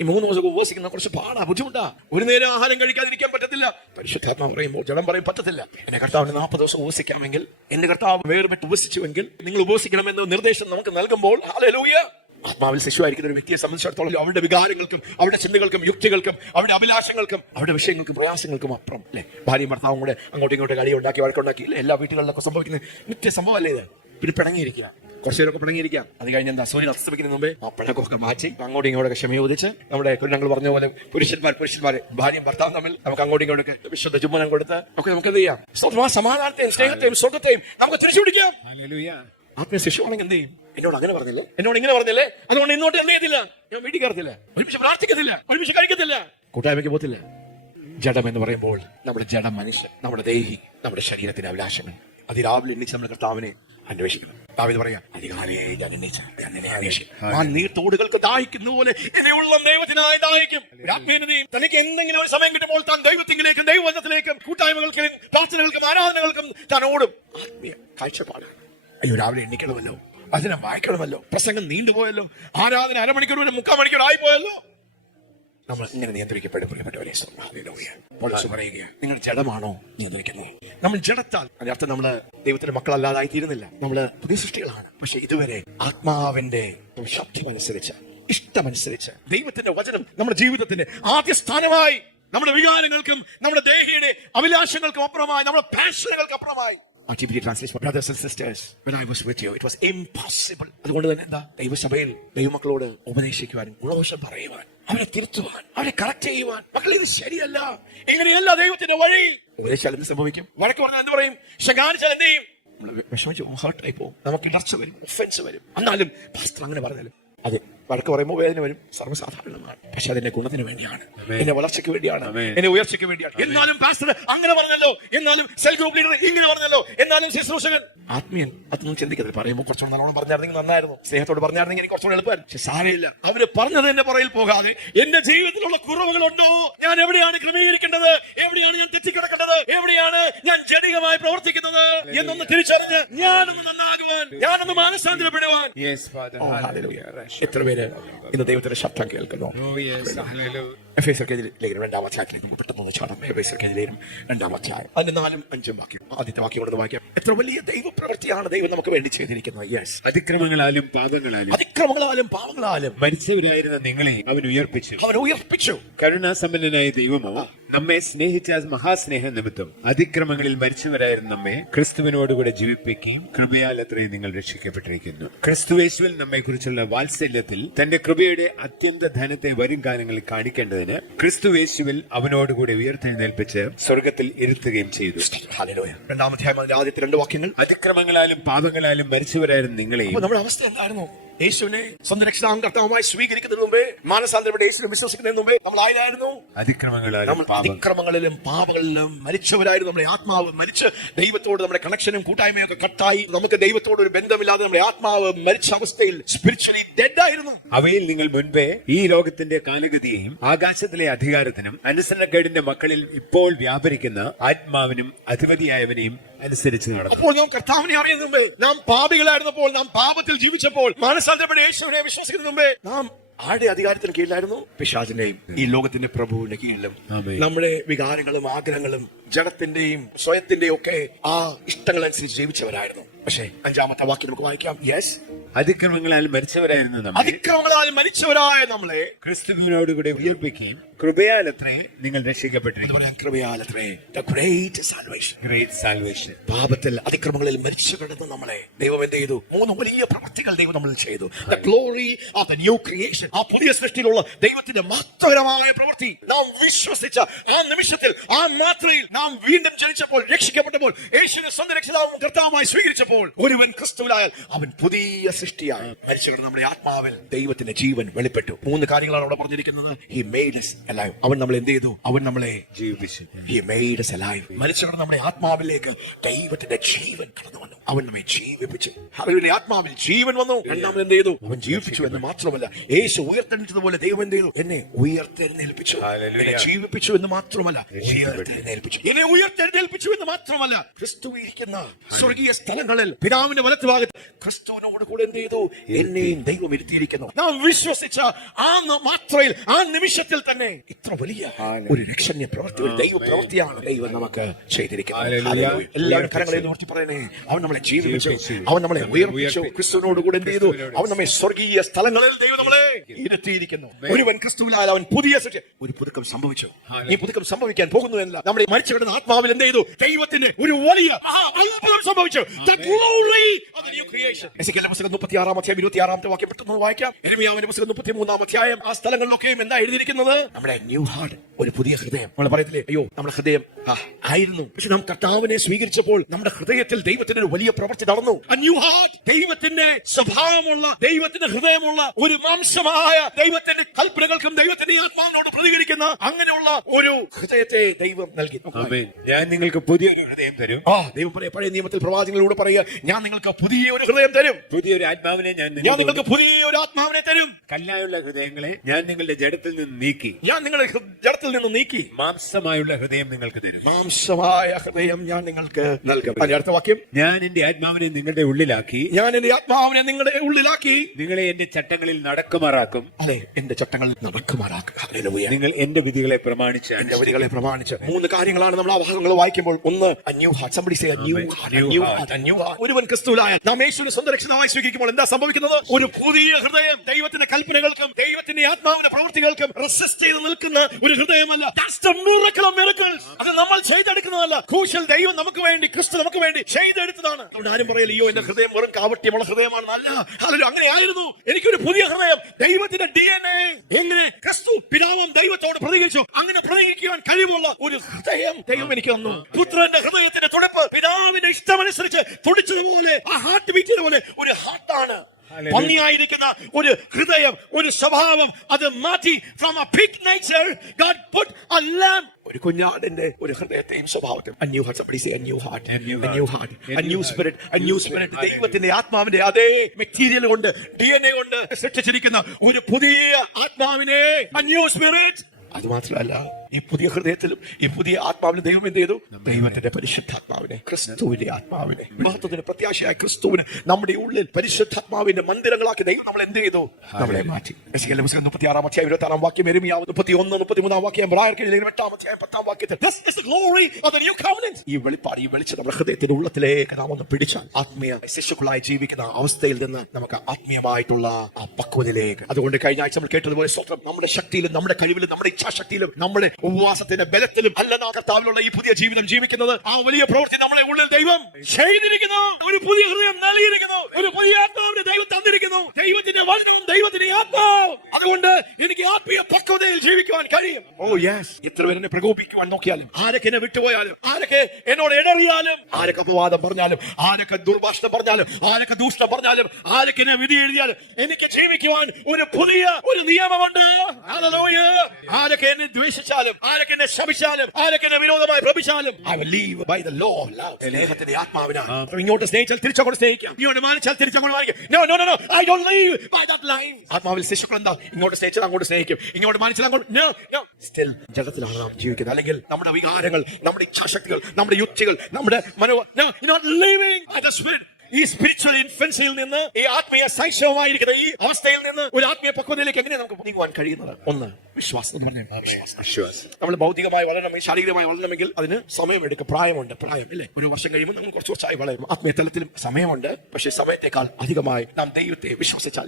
ഈ 3 ദിവസം ഉപവസിക്കുന്ന കുറച്ച് പാടാ, ബുദ്ധിമുട്ടാ. ഒരു നേരം ആഹാരം കഴിക്കാതിരിക്കാൻ പറ്റത്തില്ല. പരിശുദ്ധാത്മാവ് പറയുമ്പോൾ ജഡം പറയും പറ്റത്തില്ല. എന്റെ കർത്താവിന് 40 ദിവസം ഉപവസിക്കാമെങ്കിൽ, എന്റെ കർത്താവ് വേർപെട്ട് ഉപവസിച്ചുവെങ്കിൽ നിങ്ങൾ ഉപവസിക്കണമെന്ന നിർദ്ദേശം നമുക്ക് നൽകുമ്പോൾ, ഹല്ലേലൂയ, ആത്മാവിൽ ശിശുവായിരിക്കുന്ന ഒരു വ്യക്തിയെ സംബന്ധിച്ചിടത്തോളം അവരുടെ വികാരങ്ങൾക്കും അവരുടെ ചിന്തകൾക്കും യുക്തികൾക്കും അവരുടെ അഭിലാഷങ്ങൾക്കും അവരുടെ വിഷയങ്ങൾക്കും പ്രയാസങ്ങൾക്കും അപ്പുറം അല്ലെ, ഭാര്യയും ഭർത്താവും കൂടെ അങ്ങോട്ടും ഇങ്ങോട്ടും കളി ഉണ്ടാക്കി വഴക്കുണ്ടാക്കി എല്ലാ വീട്ടുകളിലൊക്കെ സംഭവിക്കുന്ന നിത്യ സംഭവം അല്ലേ ഇത്? പിന്നെ പിണങ്ങിയിരിക്കുക, കുറച്ചുപേരൊക്കെ പിണങ്ങിയിരിക്കാം. അത് കഴിഞ്ഞ് എന്താ, സൂര്യൻ അസ്തമിക്കുന്നതിന് മുമ്പേ ആ പിണക്കൊക്കെ മാറ്റി അങ്ങോട്ടും ഇങ്ങോട്ടൊക്കെ ക്ഷമയോദിച്ച് നമ്മുടെ കുഞ്ഞുങ്ങൾ പറഞ്ഞ പോലെ പുരുഷന്മാരെ ഭാര്യയും ഭർത്താവും തമ്മിൽ നമുക്ക് അങ്ങോട്ടും ഇങ്ങോട്ടൊക്കെ വിശുദ്ധ ചുമ്മനം കൊടുത്ത് ഒക്കെ നമുക്ക് എന്ത് ചെയ്യാം? സമാധാനത്തെയും സ്നേഹത്തെയും സ്വന്തത്തെയും നമുക്ക് തിരിച്ചു പിടിക്കാം. ആത്മീയ ശിശുവാണെങ്കിൽ എന്ത് ചെയ്യും? എന്നോട് അങ്ങനെ പറഞ്ഞല്ലോ, എന്നോട് ഇങ്ങനെ പറഞ്ഞല്ലേ, അതുകൊണ്ട് ഇന്നോട്ട് എന്ത് ചെയ്യത്തില്ല, ഞാൻ വീട്ടിൽ കയറത്തില്ല, ഒരുമിച്ച് പ്രാർത്ഥിക്കത്തില്ല, ഒരുമിച്ച് കഴിക്കത്തില്ല, കൂട്ടായ്മയ്ക്ക് പോകത്തില്ല. ജഡം എന്ന് പറയുമ്പോൾ നമ്മുടെ ജഡം മനുഷ്യൻ, നമ്മുടെ ദേഹി, നമ്മുടെ ശരീരത്തിന്റെ അഭിലാഷങ്ങൾ. അതിരാവിലെ എണ്ണിച്ച് നമ്മുടെ കർത്താവിനെ അന്വേഷിക്കണം. ദാവീദ് പറയാ, അതികാലേ ഞാൻ അന്വേഷിക്കും. ആ നീർത്തോടുകൾക്ക് ദാഹിക്കുന്ന പോലെ എന്നെയുള്ള ദൈവത്തിനായി ദാഹിക്കും. ആത്മീയതയും തനിക്ക് എന്തെങ്കിലും ഒരു സമയം കിട്ടുമ്പോൾ താൻ ദൈവത്തിലേക്കും ദൈവവചനത്തിലേക്കും കൂട്ടായ്മകൾക്കും പ്രാർത്ഥനകൾക്കും ആരാധനകൾക്കും താൻ ഓടും. ആത്മീയ കാഴ്ചപ്പാട്. അയ്യോ, രാവിലെ എണ്ണിക്കണമല്ലോ, അതിനെ വായിക്കണമല്ലോ, പ്രസംഗം നീണ്ടുപോയല്ലോ, ആരാധന 1/2 മണിക്കൂർ 3/4 മണിക്കൂർ ആയിപ്പോയല്ലോ. നമ്മൾ ഇങ്ങനെ നിയന്ത്രിക്കപ്പെടും. പ്രിയപ്പെട്ടവരെ, പറയുക, നിങ്ങൾ ജഡമാണോ നിയന്ത്രിക്കുന്നത്? നമ്മൾ ജഡത്താൽ, അതിനർത്ഥം നമ്മള് ദൈവത്തിന്റെ മക്കളല്ലാതായി തീരുന്നില്ല, നമ്മള് പുതിയ സൃഷ്ടികളാണ്. പക്ഷെ ഇതുവരെ ആത്മാവിന്റെ ശബ്ദമനുസരിച്ച്, ഇഷ്ടമനുസരിച്ച് ദൈവത്തിന്റെ വചനം നമ്മുടെ ജീവിതത്തിന്റെ ആദ്യ സ്ഥാനമായി, നമ്മുടെ വികാരങ്ങൾക്കും നമ്മുടെ ദേഹിയുടെ അഭിലാഷങ്ങൾക്കും അപ്പുറമായി, നമ്മുടെ പാഷനുകൾക്ക് അപ്പുറമായി. RTP translation, brothers and sisters, when I was with you, it was impossible. അതുകൊണ്ട് തന്നെ എന്താ, ദൈവസഭയിൽ ദൈവമക്കളോട് ഉപദേശിക്കുവാനും ഗുണദോഷം പറയുവാൻ, അവരെ തിരുത്തുവാൻ, അവരെ കറക്റ്റ് ചെയ്യുവാൻ, മക്കൾ ഇത് ശരിയല്ല, എങ്ങനെയല്ല ദൈവത്തിന്റെ വഴി. ഉപദേശിച്ചാൽ എന്ത് സംഭവിക്കും? വഴക്ക് പറഞ്ഞാൽ എന്ത് പറയും? ശകാരിച്ചാൽ എന്ത് ചെയ്യും? നമ്മൾ വിഷമിച്ചു, ഹേർട്ടായി പോകും, നമുക്ക് ഇടർച്ച വരും, ഒഫൻസ് വരും. എന്നാലും പാസ്റ്റർ അങ്ങനെ പറഞ്ഞാലും അത് വഴക്ക് പറയുമ്പോൾ വേദന വരും, സർവ്വസാധാരണമാണ്. പക്ഷെ അതിന്റെ ഗുണത്തിന് വേണ്ടിയാണ്, എന്റെ വളർച്ചയ്ക്ക് വേണ്ടിയാണ്, എന്റെ ഉയർച്ചയ്ക്ക് വേണ്ടിയാണ്. എന്നാലും പാസ്റ്റർ അങ്ങനെ പറഞ്ഞല്ലോ, എന്നാലും സെൽ ഗ്രൂപ്പ് ലീഡർ ഇങ്ങനെ പറഞ്ഞല്ലോ, എന്നാലും ശുശ്രൂഷകൻ ആത്മീയൻ അതൊന്നും ചിന്തിക്കത്തില്ല. പറയുമ്പോൾ കുറച്ചുകൂടെ നല്ലോണം പറഞ്ഞായിരുന്നെങ്കിൽ നന്നായിരുന്നു, സ്നേഹത്തോട് പറഞ്ഞായിരുന്നെങ്കിൽ എനിക്ക് കുറച്ചുകൂടെ എളുപ്പമായിരുന്നു. പക്ഷെ സാരമില്ല, അവര് പറഞ്ഞത് എന്റെ പുറയിൽ പോകാതെ എന്റെ ജീവിതത്തിലുള്ള കുറവുകളുണ്ടോ, ഞാൻ എവിടെയാണ് ക്രമീകരിക്കേണ്ടത്, എവിടെയാണ് ഞാൻ തെറ്റിക്കിടക്കേണ്ടത്, എവിടെയാണ് ഞാൻ ജഡികമായി പ്രവർത്തിക്കുന്നത് എന്നൊന്ന് തിരിച്ചറിഞ്ഞ് ഞാനൊന്ന് നന്നാകുവാൻ, ഞാനൊന്ന് മാനസാന്തരപ്പെടുവാൻ. എത്ര പേര് ഇന്ന് ദൈവത്തിന്റെ ശബ്ദം കേൾക്കുന്നു? എഫേസ്യർക്കെതിരെ ലേഖനം 2-ാം അധ്യായത്തിലേക്ക് പെട്ടെന്ന് ചാടാം. എഫേസ്യർക്കെതിരെ ലേഖനം 2-ാം അധ്യായം, അതിന്റെ 4ഉം 5ഉം വാക്യം. ആദ്യത്തെ വാക്യം കൊണ്ട് വായിക്കാം. എത്ര വലിയ ദൈവപ്രവൃത്തിയാണ് ദൈവം നമുക്ക് വേണ്ടി ചെയ്തിരിക്കുന്നത്. യെസ്, അതിക്രമങ്ങളാലും പാപങ്ങളാലും മരിച്ചവരായിരുന്ന നിങ്ങളെ അവൻ ഉയർപ്പിച്ചു. കരുണാസമ്പന്നനായ ദൈവമോ നമ്മെ സ്നേഹിച്ച മഹാസ്നേഹ നിമിത്തം അതിക്രമങ്ങളിൽ മരിച്ചവരായിരുന്ന നമ്മെ ക്രിസ്തുവിനോടുകൂടെ ജീവിപ്പിക്കുകയും കൃപയാൽ അത്രയും നിങ്ങൾ രക്ഷിക്കപ്പെട്ടിരിക്കുന്നു. ക്രിസ്തുവേശുവിൽ നമ്മെ കുറിച്ചുള്ള വാത്സല്യത്തിൽ തന്റെ കൃപയുടെ അത്യന്ത ധനത്തെ വരും കാലങ്ങളിൽ കാണിക്കേണ്ടതിന് ക്രിസ്തുവേശുവിൽ അവനോടുകൂടെ ഉയർത്തെഴുന്നേൽപ്പിച്ച് സ്വർഗത്തിൽ ഇരുത്തുകയും ചെയ്തു. 2-ാം അധ്യായം ആദ്യത്തെ 2 വാക്യങ്ങൾ. അതിക്രമങ്ങളാലും പാപങ്ങളാലും മരിച്ചവരായിരുന്ന നിങ്ങളെയും. നമ്മുടെ അവസ്ഥ എന്തായിരുന്നു? യേശുവിനെ സ്വന്തം രക്ഷിതാവും കർത്താവുമായി സ്വീകരിക്കുന്നതിന് മുമ്പേ, മാനസാന്തരപ്പെട്ട് യേശുവിനെ വിശ്വസിക്കുന്നതിന് മുമ്പേ നമ്മൾ ആരായിരുന്നു? അതിക്രമങ്ങളിലും പാപങ്ങളിലും മരിച്ചവരായിരുന്നു. നമ്മുടെ ആത്മാവ് മരിച്ച് ദൈവത്തോട് നമ്മുടെ കണക്ഷനും കൂട്ടായ്മയും ഒക്കെ കട്ടായി, നമുക്ക് ദൈവത്തോട് ഒരു ബന്ധമില്ലാതെ നമ്മുടെ ആത്മാവ് മരിച്ച അവസ്ഥയിൽ സ്പിരിച്വലി ഡെഡ് ആയിരുന്നു. അവയിൽ നിങ്ങൾ മുൻപേ ഈ ലോകത്തിന്റെ കാലഗതിയെയും ആകാശത്തിലെ അധികാരത്തിനും അനുസരണക്കേടിന്റെ മക്കളിൽ ഇപ്പോൾ വ്യാപരിക്കുന്ന ആത്മാവിനും അധിപതിയായവനെയും അനുസരിച്ച് നടന്നു. അപ്പോൾ നാം കർത്താവിനെ അറിയുന്ന മുമ്പേ, നാം പാപികളായിരുന്നപ്പോൾ, നാം പാപത്തിൽ ജീവിച്ചപ്പോൾ, മാനസാന്തരപ്പെട്ട യേശുവിനെ വിശ്വസിക്കുന്ന മുമ്പേ നാം ആരുടെ അധികാരത്തിന് കീഴിലായിരുന്നു? പിശാചിന്റെയും ഈ ലോകത്തിന്റെ പ്രഭുവിന്റെ കീഴിലും. ആമേൻ. നമ്മുടെ വികാരങ്ങളും ആഗ്രഹങ്ങളും ജഡത്തിന്റെയും സ്വയത്തിന്റെയും ഒക്കെ ആ ഇഷ്ടങ്ങളനുസരിച്ച് ജീവിച്ചവരായിരുന്നു. പക്ഷേ 5-ാമത്തെ വാക്യം നമുക്ക് വായിക്കാം. യെസ്, അതിക്രമങ്ങളാൽ മരിച്ചവരായിരുന്നു നമ്മൾ അതിക്രമങ്ങളാൽ മരിച്ചവരായ നമ്മളെ ക്രിസ്തുവിനോടുകൂടെ ഉയർപ്പിക്കുകയും കൃപയാലത്രേ നിങ്ങൾ രക്ഷിക്കപ്പെട്ടിരിക്കുന്നു. കൃപയാലത്രേ the great salvation. Great salvation. പാപത്തിൽ അതിക്രമങ്ങളിൽ മരിച്ചു കിടന്ന് നമ്മളെ ദൈവം എന്ത് ചെയ്തു? 3 വലിയ പ്രവൃത്തികൾ ദൈവം നമ്മളിൽ ചെയ്തു. The glory of the new creation. ആ പുതിയ സൃഷ്ടിയിലുള്ള ദൈവത്തിന്റെ മഹത്തരമായ പ്രവൃത്തി നാം വിശ്വസിച്ച ആ നിമിഷത്തിൽ, ആ മാത്രയിൽ നാം വീണ്ടും ജനിച്ചപ്പോൾ, രക്ഷിക്കപ്പെട്ടപ്പോൾ, യേശുവിനെ സ്വന്തം രക്ഷിതാവും കർത്താവുമായി സ്വീകരിച്ചപ്പോൾ, ഒരുവൻ ക്രിസ്തുവിലായാൽ അവൻ പുതിയ സൃഷ്ടിയായി. മരിച്ചു കിടന്ന നമ്മുടെ ആത്മാവിൽ ദൈവത്തിന്റെ ജീവൻ വെളിപ്പെട്ടു. 3 കാര്യങ്ങളാണ് അവിടെ പറഞ്ഞിരിക്കുന്നത്. He made us alive. അവൻ നമ്മളെ എന്ത് ചെയ്തു? അവൻ നമ്മളെ ജീവിപ്പിച്ചു. He made us alive. മരിച്ചു കിടന്ന നമ്മുടെ ആത്മാവിലേക്ക് ദൈവത്തിന്റെ ജീവൻ കടന്നു വന്നു. അവൻ നമ്മെ ജീവിപ്പിച്ചു. അവരുടെ ആത്മാവിൽ ജീവൻ വന്നു. രണ്ടാമത് എന്ത് ചെയ്തു? അവൻ ജീവിപ്പിച്ചു എന്ന് മാത്രമല്ല, യേശു ഉയർത്തെഴുന്നേറ്റതുപോലെ ദൈവം എന്ത് ചെയ്തു? എന്നെ ഉയർത്തെഴുന്നേൽപ്പിച്ചു. എന്നെ ജീവിപ്പിച്ചു എന്ന് മാത്രമല്ല, ഉയർത്തെഴുന്നേൽപ്പിച്ചു. എന്നെ ഉയർത്തെഴുന്നേൽപ്പിച്ചു എന്ന് മാത്രമല്ല, ക്രിസ്തു ഇരിക്കുന്ന സ്വർഗീയ സ്ഥലങ്ങളിൽ പിതാവിന്റെ വലത്തുഭാഗത്ത് ക്രിസ്തുവിനോട് കൂടെ എന്ത് ചെയ്തു? എന്നെയും ദൈവം ഇരുത്തിയിരിക്കുന്നു. നാം വിശ്വസിച്ച ആ മാത്രയിൽ, ആ നിമിഷത്തിൽ തന്നെ ഇത്ര വലിയ ഒരു രക്ഷണ്യ പ്രവൃത്തി, ഒരു ദൈവ പ്രവൃത്തിയാണ് ദൈവം നമുക്ക് ചെയ്തിരിക്കുന്നത്. എല്ലാവരും കരങ്ങളെ നിർത്തി പറയണേ. അവൻ നമ്മളെ ജീവിപ്പിച്ചു, അവൻ നമ്മളെ ഉയർപ്പിച്ചു. ക്രിസ്തുവിനോട് കൂടെ എന്ത് ചെയ്തു? അവൻ നമ്മെ സ്വർഗീയ സ്ഥലങ്ങളിൽ ദൈവം നമ്മളെ ഇരുത്തിയിരിക്കുന്നു. ഒരുവൻ ക്രിസ്തുവിനാൽ അവൻ പുതിയ സൃഷ്ടി. ഒരു പുതുക്കം സംഭവിച്ചു. ഈ പുതുക്കം സംഭവിക്കാൻ പോകുന്നു എന്നല്ല, നമ്മുടെ മരിച്ചു കിടന്ന ആത്മാവിൽ എന്ത് ചെയ്തു? ദൈവത്തിന്റെ ഒരു വലിയ അത്ഭുതം സംഭവിച്ചു. The glory of the new creation. എസെക്കിയേലിന്റെ പുസ്തകം 36-ാം അധ്യായം 26-ാമത്തെ വാക്യം പെട്ടെന്ന് വായിക്കാം. യിരെമ്യാവിന്റെ പുസ്തകം 33-ാം അധ്യായം. ആ സ്ഥലങ്ങളിലൊക്കെയും എന്താ എഴുതിയിരിക്കുന്നത്? നമ്മുടെ ന്യൂ ഹാർട്ട്, ഒരു പുതിയ ഹൃദയം. നമ്മൾ പറയത്തില്ലേ, അയ്യോ നമ്മുടെ ഹൃദയം ആയിരുന്നു, പക്ഷെ നാം കർത്താവിനെ സ്വീകരിച്ചപ്പോൾ നമ്മുടെ ഹൃദയത്തിൽ ദൈവത്തിന്റെ ഒരു വലിയ പ്രവൃത്തി നടന്നു. A new heart, ദൈവത്തിന്റെ സ്വഭാവമുള്ള, ദൈവത്തിന്റെ ഹൃദയമുള്ള, ഒരു മാംസമായ, ദൈവത്തിന്റെ കൽപ്പനകൾക്കും ദൈവത്തിന്റെ ആത്മാവിനോട് പ്രതികരിക്കുന്ന അങ്ങനെയുള്ള ഒരു ഹൃദയത്തെ ദൈവം നൽകി. ആമേൻ. ഞാൻ നിങ്ങൾക്ക് പുതിയൊരു ഹൃദയം തരും. ദൈവം പറയാ, പഴയ നിയമത്തിൽ പ്രവാചകനിലൂടെ പറയുക, ഞാൻ നിങ്ങൾക്ക് പുതിയ ഒരു ഹൃദയം തരും, പുതിയൊരു ആത്മാവിനെ ഞാൻ നിങ്ങൾക്ക് പുതിയ ഒരു ആത്മാവിനെ തരും. കല്ലായുള്ള ഹൃദയങ്ങളെ ഞാൻ നിങ്ങളുടെ ജഡത്തിൽ നിന്ന് നീക്കി, ഞാൻ നിങ്ങളുടെ ജഡത്തിൽ നിന്ന് നീക്കി മാംസമായുള്ള ഹൃദയം നിങ്ങൾക്ക് തരും. മാംസമായ ഹൃദയം ഞാൻ നിങ്ങൾക്ക് നൽകും. അടുത്ത വാക്യം, ഞാൻ എന്റെ ആത്മാവിനെ നിങ്ങളുടെ ഉള്ളിലാക്കി, ഞാൻ എന്റെ ആത്മാവിനെ നിങ്ങളുടെ ഉള്ളിലാക്കി, നിങ്ങളെ എന്റെ ചട്ടങ്ങളിൽ നടക്കുമാറാക്കും. അല്ലെ, എന്റെ ചട്ടങ്ങളിൽ നടക്കുമാറാക്കും. നിങ്ങൾ എന്റെ വിധികളെ പ്രമാണിച്ച്, എന്റെ വിധികളെ പ്രമാണിച്ച്. 3 കാര്യങ്ങളാണ് നമ്മൾ ആ ഭാഗങ്ങൾ വായിക്കുമ്പോൾ. ഒന്ന്, a new heart. Somebody say a new heart. A new heart. A new heart. ഒരുവൻ ക്രിസ്തുവിലായാൽ, നാം യേശുവിനെ സ്വന്തം രക്ഷകനായി സ്വീകരിക്കുമ്പോൾ എന്താ സംഭവിക്കുന്നത്? ഒരു പുതിയ ഹൃദയം. ദൈവത്തിന്റെ കൽപ്പനകൾക്കും ദൈവത്തിന്റെ ആത്മാവിന്റെ പ്രവൃത്തികൾക്കും റെസിസ്റ്റ് ചെയ്ത് നിൽക്കുന്ന ഒരു ഹൃദയമല്ല. That's the miracle of miracles. അത് നമ്മൾ ചെയ്തെടുക്കുന്നതല്ല. ക്രൂശിൽ ദൈവം നമുക്ക് വേണ്ടി, ക്രിസ്തു നമുക്ക് വേണ്ടി ചെയ്തെടുത്തതാണ്. അതുകൊണ്ട് ആരും പറയില്ല, അയ്യോ എന്റെ ഹൃദയം വെറും കാവട്യമുള്ള ഹൃദയമാണ്. അല്ല, അല്ലല്ലോ, അങ്ങനെ ആയിരുന്നു. എനിക്കൊരു പുതിയ ഹൃദയം, ദൈവത്തിന്റെ DNA. എങ്ങനെ ക്രിസ്തു പിതാവും ദൈവത്തോട് പ്രതികരിച്ചു, അങ്ങനെ പ്രതികരിക്കുവാൻ കഴിവുള്ള ഒരു ഹൃദയം ദൈവം എനിക്ക് തന്നു. പുത്രന്റെ ഹൃദയത്തിന്റെ തുടിപ്പ് പിതാവിന്റെ ഇഷ്ടമനുസരിച്ച് തുടിച്ചതുപോലെ, ആ ഹാർട്ട് ബീറ്റിനെ പോലെ ഒരു ഹാർട്ടാണ്. ഭംഗിയായിരിക്കുന്ന ഒരു ഹൃദയം, ഒരു സ്വഭാവം, അത് മാറ്റി from a pig nature God put a lamb. ഒരു കുഞ്ഞാടിന്റെ ഒരു ഹൃദയത്തെയും സ്വഭാവത്തെയും a new heart. Somebody say a new heart. A new heart. A new spirit. A new spirit. ദൈവത്തിന്റെ ആത്മാവിന്റെ അതേ മെറ്റീരിയൽ കൊണ്ട്, DNA കൊണ്ട് സൃഷ്ടിച്ചിരിക്കുന്ന ഒരു പുതിയ ആത്മാവിനെ, a new spirit. അത് മാത്രമല്ല, ഈ പുതിയ ഹൃദയത്തിലും ഈ പുതിയ ആത്മാവിനെ ദൈവം എന്ത് ചെയ്തു? ദൈവത്തിന്റെ പരിശുദ്ധാത്മാവിനെ, ക്രിസ്തുവിന്റെ ആത്മാവിനെ, മഹത്വത്തിന് പ്രത്യാശയായ ക്രിസ്തുവിന് നമ്മുടെ ഉള്ളിൽ പരിശുദ്ധാത്മാവിന്റെ മന്ദിരങ്ങളാക്കി ദൈവം നമ്മൾ എന്ത് ചെയ്തു? നമ്മളെ മാറ്റി. എസെക്കിയേലിന്റെ പുസ്തകം 36-ാം അധ്യായം 26-ാം വാക്യം, യിരെമ്യാവ് 31, 33-ാം വാക്യം, എബ്രായർക്ക് 8-ാം അധ്യായം 10-ാം വാക്യത്തിൽ This is the glory of the new covenant. ഈ വെളിപ്പാട്, ഈ വെളിച്ചം നമ്മുടെ ഹൃദയത്തിന്റെ ഉള്ളത്തിലേക്ക് നാം ഒന്ന് പിടിച്ചാൽ ആത്മീയ ശിശുക്കളായി ജീവിക്കുന്ന അവസ്ഥയിൽ നിന്ന് നമുക്ക് ആത്മീയമായിട്ടുള്ള ആ പക്വതയിലേക്ക്. അതുകൊണ്ട് കഴിഞ്ഞ ആഴ്ച നമ്മൾ കേട്ടതുപോലെ സ്വന്തം നമ്മുടെ ശക്തിയിലും നമ്മുടെ കഴിവിലും നമ്മുടെ ഇച്ഛാശക്തിയിലും നമ്മുടെ ഉപവാസത്തിന്റെ ബലത്തിലും അല്ല നാം കർത്താവിലുള്ള ഈ പുതിയ ജീവിതം ജീവിക്കുന്നത്. ആ വലിയ പ്രവൃത്തി നമ്മളെ ഉള്ളിൽ ദൈവം ചെയ്തിരിക്കുന്നു. ഒരു പുതിയ ഹൃദയം നൽകിയിരിക്കുന്നു. ഒരു പുതിയ ആത്മാവിനെ ദൈവം തന്നിരിക്കുന്നു. ദൈവത്തിന്റെ വചനവും ദൈവത്തിന്റെ ആത്മാവും. അതുകൊണ്ട് എനിക്ക് ആത്മീയ പക്വതയിൽ ജീവിക്കുവാൻ കഴിയും. Oh yes. എത്ര പേര് എന്നെ പ്രകോപിക്കുവാൻ നോക്കിയാലും, ആരൊക്കെ എന്നെ വിട്ടുപോയാലും, ആരൊക്കെ എന്നോട് ഇടറിയാലും, ആരൊക്കെ അപവാദം പറഞ്ഞാലും, ആരൊക്കെ ദുർഭാഷണം പറഞ്ഞാലും, ആരൊക്കെ ദൂഷണം പറഞ്ഞാലും, ആരൊക്കെ എന്നെ വിധി എഴുതിയാലും, എനിക്ക് ജീവിക്കുവാൻ ഒരു പുതിയ ഒരു നിയമമുണ്ട്. ഹല്ലേലൂയ. ആരൊക്കെ എന്നെ ദ്വേഷിച്ചാലും, ആരൊക്കെ എന്നെ ശപിച്ചാലും, ആരൊക്കെ എന്നെ വിരോധമായി പ്രപിച്ചാലും, I will live by the law. സ്നേഹത്തിന്റെ ആത്മാവിനാണ്. ഇങ്ങോട്ട് സ്നേഹിച്ചാൽ തിരിച്ചങ്ങോട്ട് സ്നേഹിക്കാം, ഇങ്ങോട്ട് മാനിച്ചാൽ തിരിച്ചങ്ങോട്ട് മാനിക്കാം. No, no, no, no. I don't live by that life. ആത്മാവിൽ ശിശുക്കൾ എന്താ? ഇങ്ങോട്ട് സ്നേഹിച്ചാൽ അങ്ങോട്ട് സ്നേഹിക്കും, ഇങ്ങോട്ട് മാനിച്ചാൽ അങ്ങോട്ട്. No, no. Still ജഗത്തിലാണ് നാം ജീവിക്കുന്നത്. അല്ലെങ്കിൽ നമ്മുടെ വികാരങ്ങൾ, നമ്മുടെ ഇച്ഛാശക്തികൾ, നമ്മുടെ യുക്തികൾ, നമ്മുടെ No, you're not living by the Spirit. ഈ സ്പിരിച്വൽ ഇൻഫൻസിയിൽ നിന്ന്, ഈ ആത്മീയ ശൈശവമായിരിക്കുന്ന ഈ അവസ്ഥയിൽ നിന്ന് ഒരു ആത്മീയ പക്വതയിലേക്ക് എങ്ങനെ നമുക്ക് നീങ്ങുവാൻ കഴിയുന്നത്? ഒന്ന്, വിശ്വാസം എന്ന് പറഞ്ഞാൽ വിശ്വാസം. നമ്മൾ ഭൗതികമായി വളരണമെങ്കിൽ, ശാരീരികമായി വളരണമെങ്കിൽ അതിന് സമയമെടുക്കും, പ്രായമുണ്ട്, പ്രായം ഇല്ലേ? ഒരു വർഷം കഴിയുമ്പോൾ നമ്മൾ കുറച്ചായി വളരും. ആത്മീയ തലത്തിലും സമയമുണ്ട്. പക്ഷേ സമയത്തെക്കാൾ അധികമായി നാം ദൈവത്തെ വിശ്വസിച്ചാൽ,